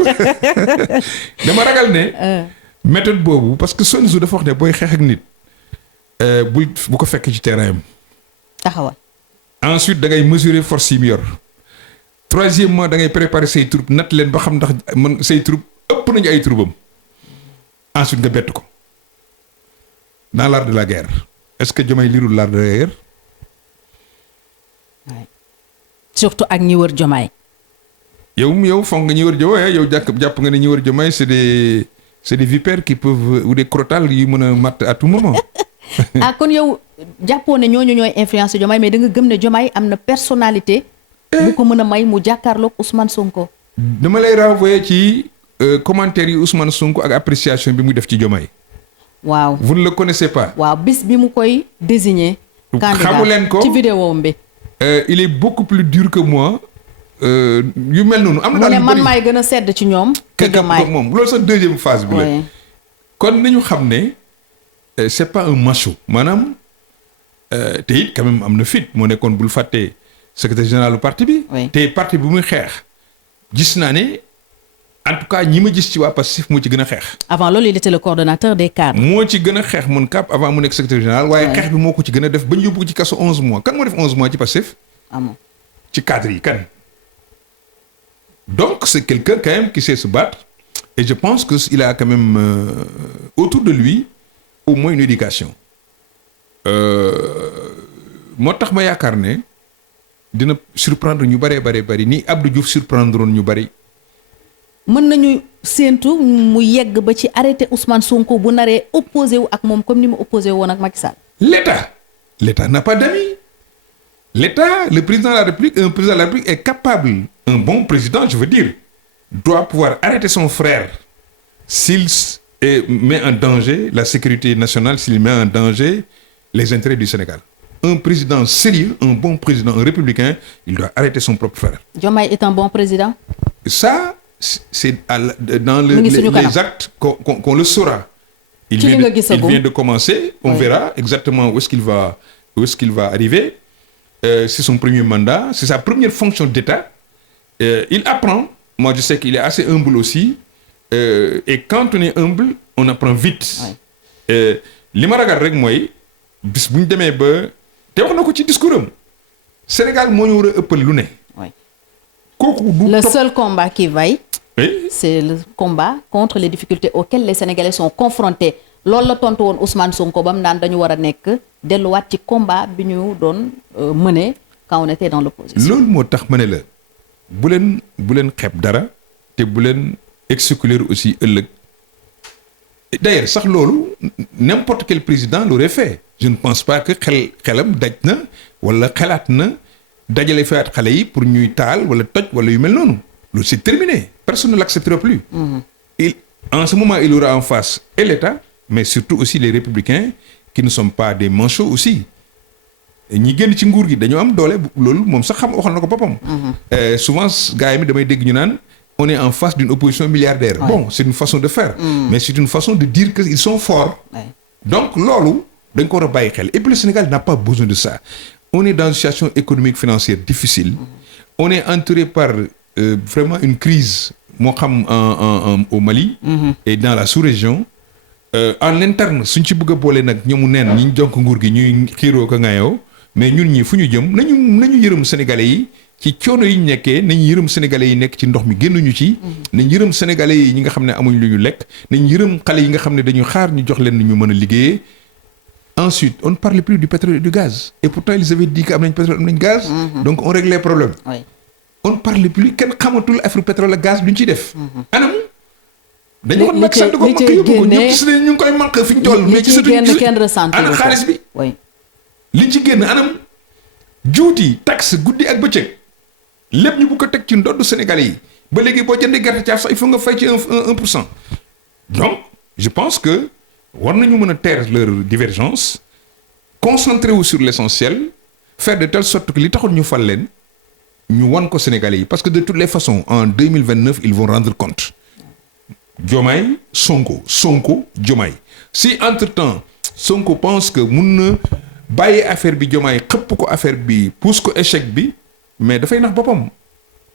dama ragal ne. méthode boobu parce que Sun Tzu dafa wax ne booy xeex ak nit bu ko fekk ci terrain am. taxawal. ensuite da ngay mesurer force yi mu yor. troisièmement da ngay préparer say troupes natt leen ba xam ndax man say troupes ëpp nañu ay troupes am ensuite nga bett ko dans l'art de la guerre est-ce que Diomaye lirul l'art de la guerre. surtout ak ñi wër Diomaye. yow foog nga ñi wër Diomaye yow jàpp nga ne ñi wër Diomaye c'est des vipères qui peuvent ou des crotales yu mën a matt à tout moment. kon yow jàppoo ne ñooñu ñooy influencer Diomaye mais da nga gëm ne Diomaye am na personnalité. bu ko mën a may mu jàkkaarloog Ousmane Sonko. dama lay renvoyer ci commentaires yi Ousmane Sonko ak appréciation bi muy def ci Diomaye. waaw vous ne le connaissez pas. waaw bis bi mu koy désigner. xamu leen ko ci vidéo bi. il est beaucoup plus dur que moi. yu mel noonu. am na daal mu ne man maay gën a sedd ci ñoom. que Diomaye moom loolu sax deuxième phase bi la. kon nañu xam ne c'est pas un macho maanaam te it quand même am na fit moo nekkoon bul fàttee secrétaire général du parti bi. te parti bi muy xeex gis naa ne en tout cas ñi ma gis ci waa Pastef moo ci gën a xeex. avant loolu il était le coordonnateur des cadres. moo ci gën a xeex mun kàpp avant mu nekk secrétaire général. waaye xeex bi moo ko ci gën a def ba ñu yóbbu ko ci kaso 11 mois kan moo def 11 mois ci Pastef. amoo ci cadre yi kan. donc c'est quelqu'un quand même qui sait se battre et je pense que il a quand même autour de lui au moins une éducation moo tax ma yaakaar ne dina surprendre ñu bari ni Abdou Diouf surprendre ñu bari. mën nañu séentu mu yegg ba ci arrêté Ousmane Sonko bu naree opposé wu ak moom comme ni mu opposé woon ak Macky Sall. L'État n'a pas d'amis. Le président de la République, un président de la République est capable, un bon président, je veux dire, doit pouvoir arrêter son frère s'il met en danger la sécurité nationale, s'il met en danger les intérêts du Sénégal. Un président sérieux, un bon président, un républicain, il doit arrêter son propre frère. Diomaye est un bon président? Ça, c'est dans les actes qu'on le saura. Il vient de commencer, on verra exactement où est-ce qu'il va arriver. C'est son premier mandat, c'est sa première fonction d'État. Il apprend. Moi, je sais qu'il est assez humble aussi. Et quand on est humble, on apprend vite. Li ma ragal rek mooy bis bu ñu demee ba te wax na ko ci discours am Sénégal moo ñu war a ëppal lu ne. kooku du le seul combat qui vaille. C'est le combat contre les difficultés auxquelles les Sénégalais sont confrontés. loolu la tontu woon Ousmane Sonko ba mu naan dañu war a nekk delluwaat ci combat bi ñu doon mener quand on était dans l'opposition. loolu moo tax ma ne la bu leen xeeb dara te bu leen exclure aussi ëllëg d'ailleurs sax loolu n'importe quel président l'aurait fait. Je ne pense pas que xelam daj na wala xalaat na dajale faat xale yi pour ñuy taal wala toj wala yu mel noonu loolu c'est terminé personne ne l'acceptera plus. En ce moment il aura en face et l'État mais surtout aussi les républicains qui ne sont pas des manchots aussi ñi génn ci nguur gi dañoo am doole loolu moom sax xam waxal na ko boppam. Souvent gars yi mi damay dégg ñu naan on est en face d'une opposition milliardaire. Bon c'est une façon de faire. Mais c'est une façon de dire que ils sont forts. Donc loolu dañ ko war a bàyyi xel et puis le Sénégal n'a pas besoin de ça. On est dans une situation économique financière difficile. On est entouré par vraiment une crise moo xam au Mali. Et dans la sous-région. en interne suñ ci bëgg a boole nag ñoomu neen ñi ñu jonk nguur gi ñuy xiiroo ko ŋaayoo mais ñun ñi fu ñu jëm nañu yërëm sénégalais yi ci coono yi ñu nekkee nañu yërëm sénégalais yi nekk ci ndox mi génnuñu ci. nañ yërëm sénégalais yi ñi nga xam ne amuñ lu ñu lekk nañ yërëm xale yi nga xam ne dañu xaar ñu jox leen ñu mën a liggéeyee. Ensuite on ne parle plus du pétrole et du gaz et pourtant ils avaient dit que am nañ pétrole am nañ gaz. Donc on règle les problèmes. Oui. On ne parle plus kenn xamatul affaire pétrole ak gaz duñ ciy def. anam dañu waxoon nag sant ko manqué yóbbu ko ñëpp gis nañ ñu ngi koy manqué fi ñu toll. mais gisatuñu ana xaalis bi. liñ ci génn anam juuti taxe guddi ak bëccëg lépp ñu bu ko teg ci ndoddu Sénégalais yi ba léegi boo jëndee gerte caaf sax il faut nga fay ci 1%. Donc je pense que war nañu mën a taire leur divergence concentrer wu sur l'essentiel faire de telle sorte que li taxul ñu fal leen ñu wan ko Sénégalais yi parce que de toutes les façons en 2029 ils vont rendre compte. Diomaye Sonko Diomaye si entre-temps Sonko pense que mun na bàyyi affaire bi Diomaye xëpp ko affaire bi pousse ko échec bi mais dafay nax boppam.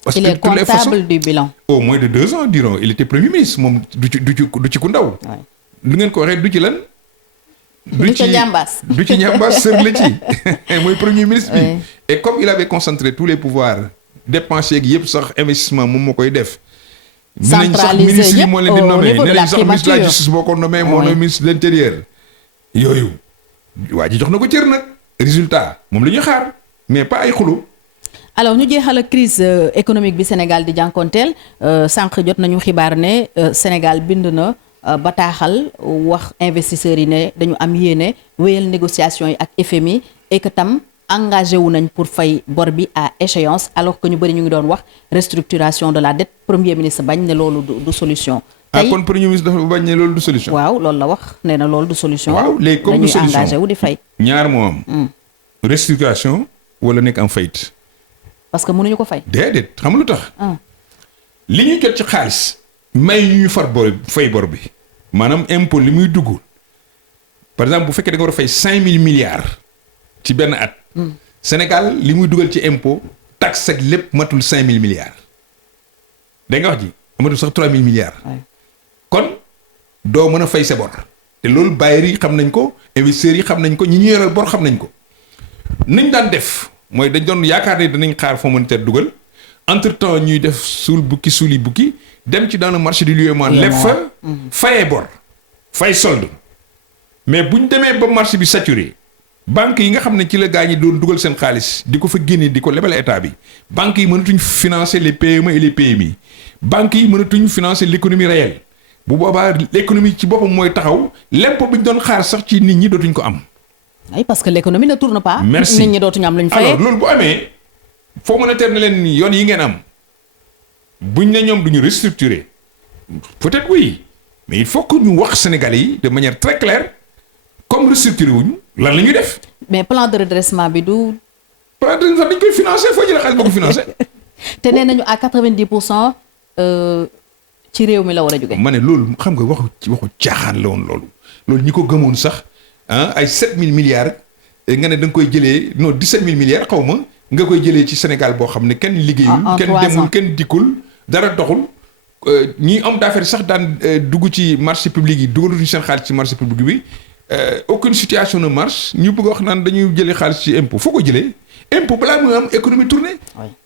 Parce il que est comptable du bilan. Au moins de 2 ans diront il était premier ministre moom du ci ku ndaw. lu ngeen ko waxee du ci lan. du ci ñambaas du ci ñambaas sër la ci mooy premier ministre bi. Et comme il avait concentré tous les pouvoirs dépensiers gi yëpp sax investissement moom moo koy def. centralisé yëpp au niveau de la sax ministre de la justice boo ko nommé moo nommé ministre de l'intérieur. yooyu waa ji jox na ko cër nag résultat moom la ñuy xaar mais pas ay xulu. alors ñu jeexal ak crise économique bi Sénégal di jànkonteel sànq jot nañu xibaar ne Sénégal bind na bataaxal wax investisseurs yi ne dañu am yéene wéyal négociations yi ak FMI et que tam engagé wu nañ pour fay bor bi à échéance alors que ñu bëri ñu ngi doon wax restructuration de la dette premier ministre bañ ne loolu du solution. tey kon premier ministre dafa bañ ne loolu du solution. waaw loolu la wax nee na loolu du solution. waaw léegi comme du solution dañuy engagé wu di fay. ñaar moo am. restructuration wala nekk en faillite. parce que mënuñu ko fay. déedéet xam nga lu tax. li ñuy jot ci xaalis. may ñu far fay bor bi. maanaam impôt li muy dugg par exemple bu fekkee da nga war a fay 5000 milliards ci benn at. Sénégal li muy dugal ci impôt taxe ak lépp matul 5000 milliards. da nga wax ji amatul sax 3000 milliards. kon doo mën a fay sa bor. te loolu bailleurs yi xam nañ ko investisseurs yi xam nañ ko ñi ñu yoral bor xam nañ ko. nañ daan def mooy dañ doon yaakaar ne danañ xaar Fonds monétaire dugal entre temps ñuy def suuli bukki dem ci dans le marché du luiement leb fa fayee bor fay solde mais buñ demee ba marché bi saturé banques yi nga xam ne ci la gaa ñi doon dugal seen xaalis di ko fa génne di ko lebal état bi banques yi mënatuñ financer les PME et les PMI banques yi mënatuñ financer l'économie réelle bu boobaa l'économie ci boppam mooy taxaw l'impôt bi ñu doon xaar sax ci nit ñi dootuñ ko am. oui parce que l'économie ne tourne pas. merci nit ñi dootuñu am lu ñu fayee. alors loolu bu amee Fonds monétaire ne leen yoon yi ngeen am buñ ne ñoom duñu restructurer peut-être oui mais il faut que ñu wax Sénégalais yi de manière très claire comme restructurer wuñu lan la ñuy def. mais plan de redressement bi du. plan de redressement dañ koy financer foo jëlee xaalis boo ko financer. te nee nañu à 90% ci réew mi la war a jóge. ma ne loolu xam nga waxu caaxaan la woon loolu ñi ko gëmoon sax ay 7000 milliards nga ne da nga koy jëlee non 17000 milliards xaw ma nga koy jëlee ci Sénégal boo xam ne kenn liggéeyul. kenn demul kenn dikkul dara doxul. ñi homme d'affaires sax daan dugg ci marché public yi dugaluñu seen xaalis ci marché public bi aucune situation ne marche ñu bëgg a wax naan dañuy jëlee xaalis ci impôt foo ko jëlee impôt balaa muy am économie tournée.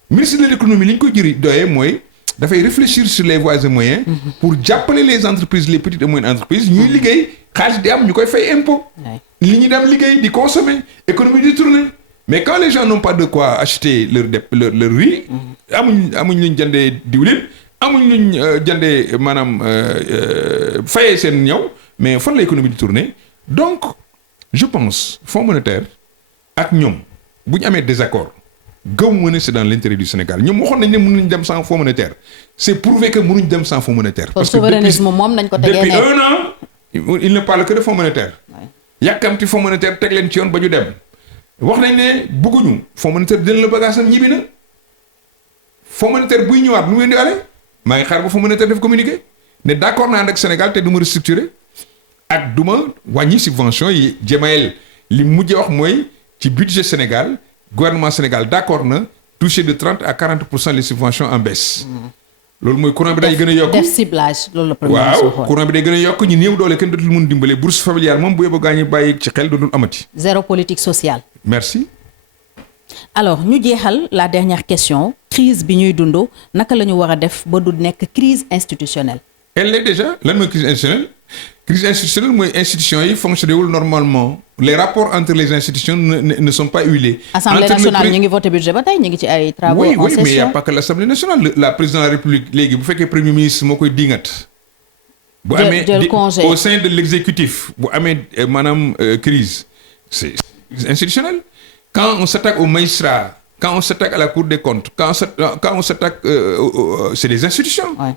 ministre de l'économie li ñu ko jëri doyee mooy dafay réfléchir sur les voies et moyens pour jàppale les entreprises les petites et moyennes entreprises ñuy liggéey xaalis di am ñu koy fay impôt. li ñu dem liggéey di consommer économie di tourner mais quand les gens n'ont pas de quoi acheter leur riz. amuñ luñ jëndee diwlin. amuñ luñ jëndee maanaam fayee seen ñëw mais fan la économie di tourner donc je pense Fonds monétaire ak ñoom bu ñu amee désaccord gëw ma ne c'est dans l'intérêt du Sénégal ñoom waxoon nañ ne mënuñ dem sans Fonds monétaire c'est prouvé que mënuñ dem sans Fonds monétaire. parce que souverainisme moom nañ ko tegee depuis 1 an il ne parle que de Fonds monétaire. yàkkamti Fonds monétaire teg leen ci yoon ba ñu dem wax nañ ne bëgguñu Fonds monétaire dina la bagage am ñibbi na Fonds monétaire buy ñëwaat nu mu indi ale maa ngi xaar ba Fonds monétaire def communiqué ne d'accord naa ak Sénégal te du ma restructurer ak du ma wàññi subvention yi Diomaye li mujj wax mooy ci budget Sénégal gouvernement Sénégal d'accord na toucher de 30 à 40% les subventions en baisse. loolu mooy courant bi day gën a yokk def ciblage loolu la premier ministre waaw courant bi day gën a yokk ñu néew doole kenn dootul mun dimbale bourse familiale moom bu yóbbu gaa ñi bàyyi ci xel dootul amati. zéro politique sociale. merci. alors ñu jeexal la dernière question crise bi ñuy dund naka la ñu war a def ba du nekk crise institutionnelle. elle l'est déjà lan mooy crise institutionnelle crise institutionnelle mooy institutions yi fonctionné wul normalement les rapports entre les institutions ne sont pas huilés. Assemblée nationale ñu ngi voté budget ba tey ñu ngi ci ay travaux en session. oui mais il y a pas que l'Assemblée nationale la présidente de la République léegi bu fekkee premier ministre moo koy dingat. bu amee au sein de l'exécutif bu amee maanaam crise c'est institutionnel. Quand on s'attaque aux magistrats, quand on s'attaque à la Cour des comptes, quand on s'attaque, c'est des institutions. Ouais.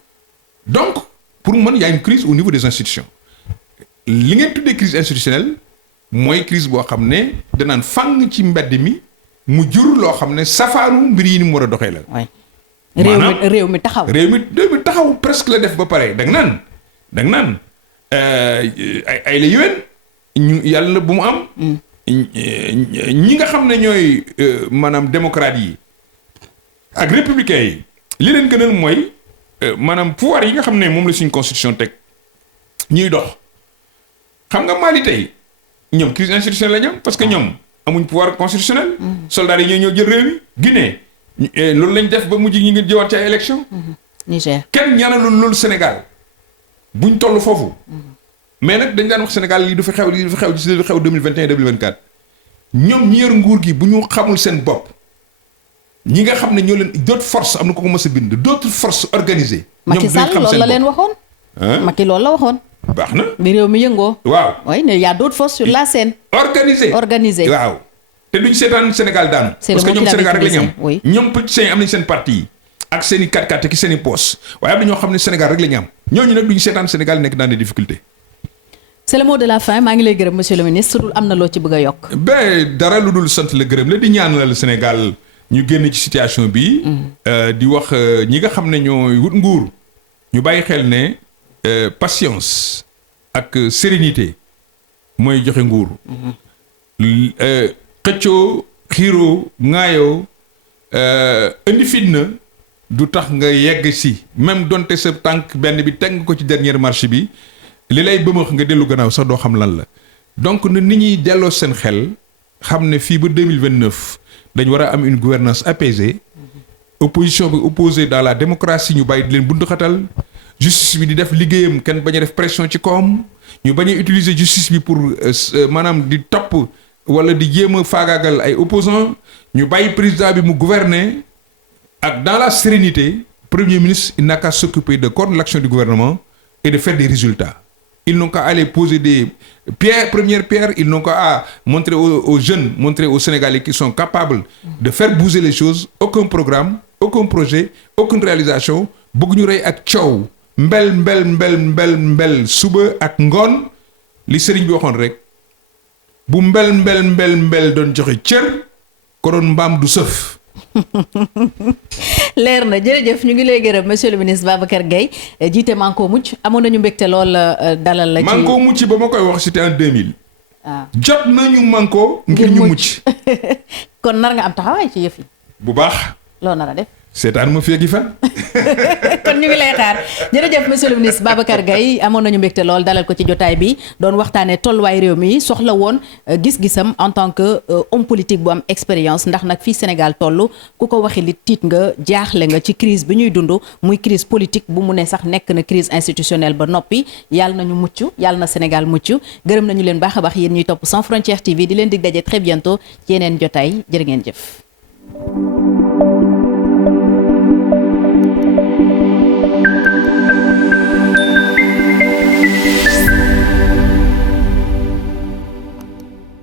Donc, pour moi, il y a une crise au niveau des institutions. Li ngeen tuddee crise institutionnelle mooy crise boo xam ne danaan fang ci mbedd mi mu jur loo xam ne safaanu mbir yi ni mu war a doxee la. maanaam réew mi taxaw. réew mi taxaw presque la def ba pare da nga naan ay la yéwén ñu yàlla bu mu am. ñi nga xam ne ñooy maanaam démocrates yi ak républicains yi li leen gënal mooy maanaam pouvoir yi nga xam ne moom la suñu constitution teg ñuy dox xam nga Mali tey ñoom crise institutionnelle la ñoom parce que ñoom amuñ pouvoir constitutionnel. soldats yi ñoo jël réew mi Guinée loolu lañ def ba mujj ñi ngi jëwaat ci ay élection Niger kenn ñaanalul loolu Sénégal buñ toll foofu. mais nag dañ daan wax Sénégal lii du fi xew 2021 2024 ñoom ñi yor nguur gi bu ñu xamul seen bopp ñi nga xam ne ñoo leen d'autres forces am na ko mës a bind d'autres forces organisées. Macky Sall loolu la leen waxoon. Macky loolu la waxoon. baax na. bi réew mi yëngoo. waaw oui mais y a d'autres forces sur la scène. organisées waaw. te duñ seetaan Sénégal daanu. parce que ñoom Sénégal rek la ñu am. ñoom politiciens yi am nañ seen parti yi ak seen i 4x4 ak seen i poches waaye am na ñoo xam ne Sénégal rek la ñu am ñooñu nag duñ seetaan Sénégal nekk dans des difficultés. c'est le mot de la fin maa ngi lay gërëm monsieur le ministre dul am na loo ci bëgg a yokk. dara lu dul sant la gërëm la di ñaanal Sénégal ñu génn ci situation bi. di wax ñi nga xam ne ñooy wut nguur ñu bàyyi xel ne patience ak sérénité mooy joxe nguur. xëccoo xiiroo ŋaayoo indi fitna du tax nga yegg si même donte sa tànk benn bi teg nga ko ci dernière marche bi. li lay bëmax nga dellu gannaaw sax doo xam lan la donc na nit ñi delloo seen xel xam ne fii ba 2029 dañ war a am une gouvernance apaisée opposition bi opposée dans la démocratie ñu bàyyi di leen bunduxatal justice bi di def liggéeyam kenn bañ a def pression ci kawam ñu bañ a utiliser justice bi pour maanaam di topp wala di jéem a faagaagal ay opposants ñu bàyyi président bi mu gouverner ak dans la sérénité premier ministre il n'a qu'à s'occuper de coordonner l'action du gouvernement et de faire des résultats. Ils n'ont qu'à aller poser des premières pierres, ils n'ont qu'à montrer aux jeunes, montrer aux Sénégalais qui sont capables de faire bouger les choses. Aucun programme, aucun projet, aucune réalisation. bëgg ñu rey ak coow mbel suba ak ngoon li sëriñ bi waxoon rek bu mbel doon joxe cër konoon mbaam du sëf. leer na jërëjëf ñu ngi lay gërëm monsieur le ministre Babacar Gueye jiite Manko Mucc amoon nañu mbégte lool dalal la ci Manko Mucc ba ma koy wax c'était en 2000. jot nañu Manko ngir ñu mucc. kon nar nga am taxawaay ci yëf yi. bu baax. loo nar a def. seetaan ma fii fan. kon ñu ngi lay xaar jërëjëf monsieur le ministre Babacar Gueye amoon nañu mbégte lool dalal ko ci jotaay bi doon waxtaanee tolluwaay réew mi soxla woon gis-gisam en tant que homme politique bu am expérience ndax nag fii Sénégal toll ku ko waxi li tiit nga jaaxle nga ci crise bi ñuy dund muy crise politique bu mu ne sax nekk na crise institutionnelle ba noppi yàlla nañu mucc yàlla na Sénégal mucc gërëm nañu leen baax a baax yéen ñuy topp Sans Frontières TV di leen dig daje très bientôt ci yeneen jotaay jërë ngeen jëf.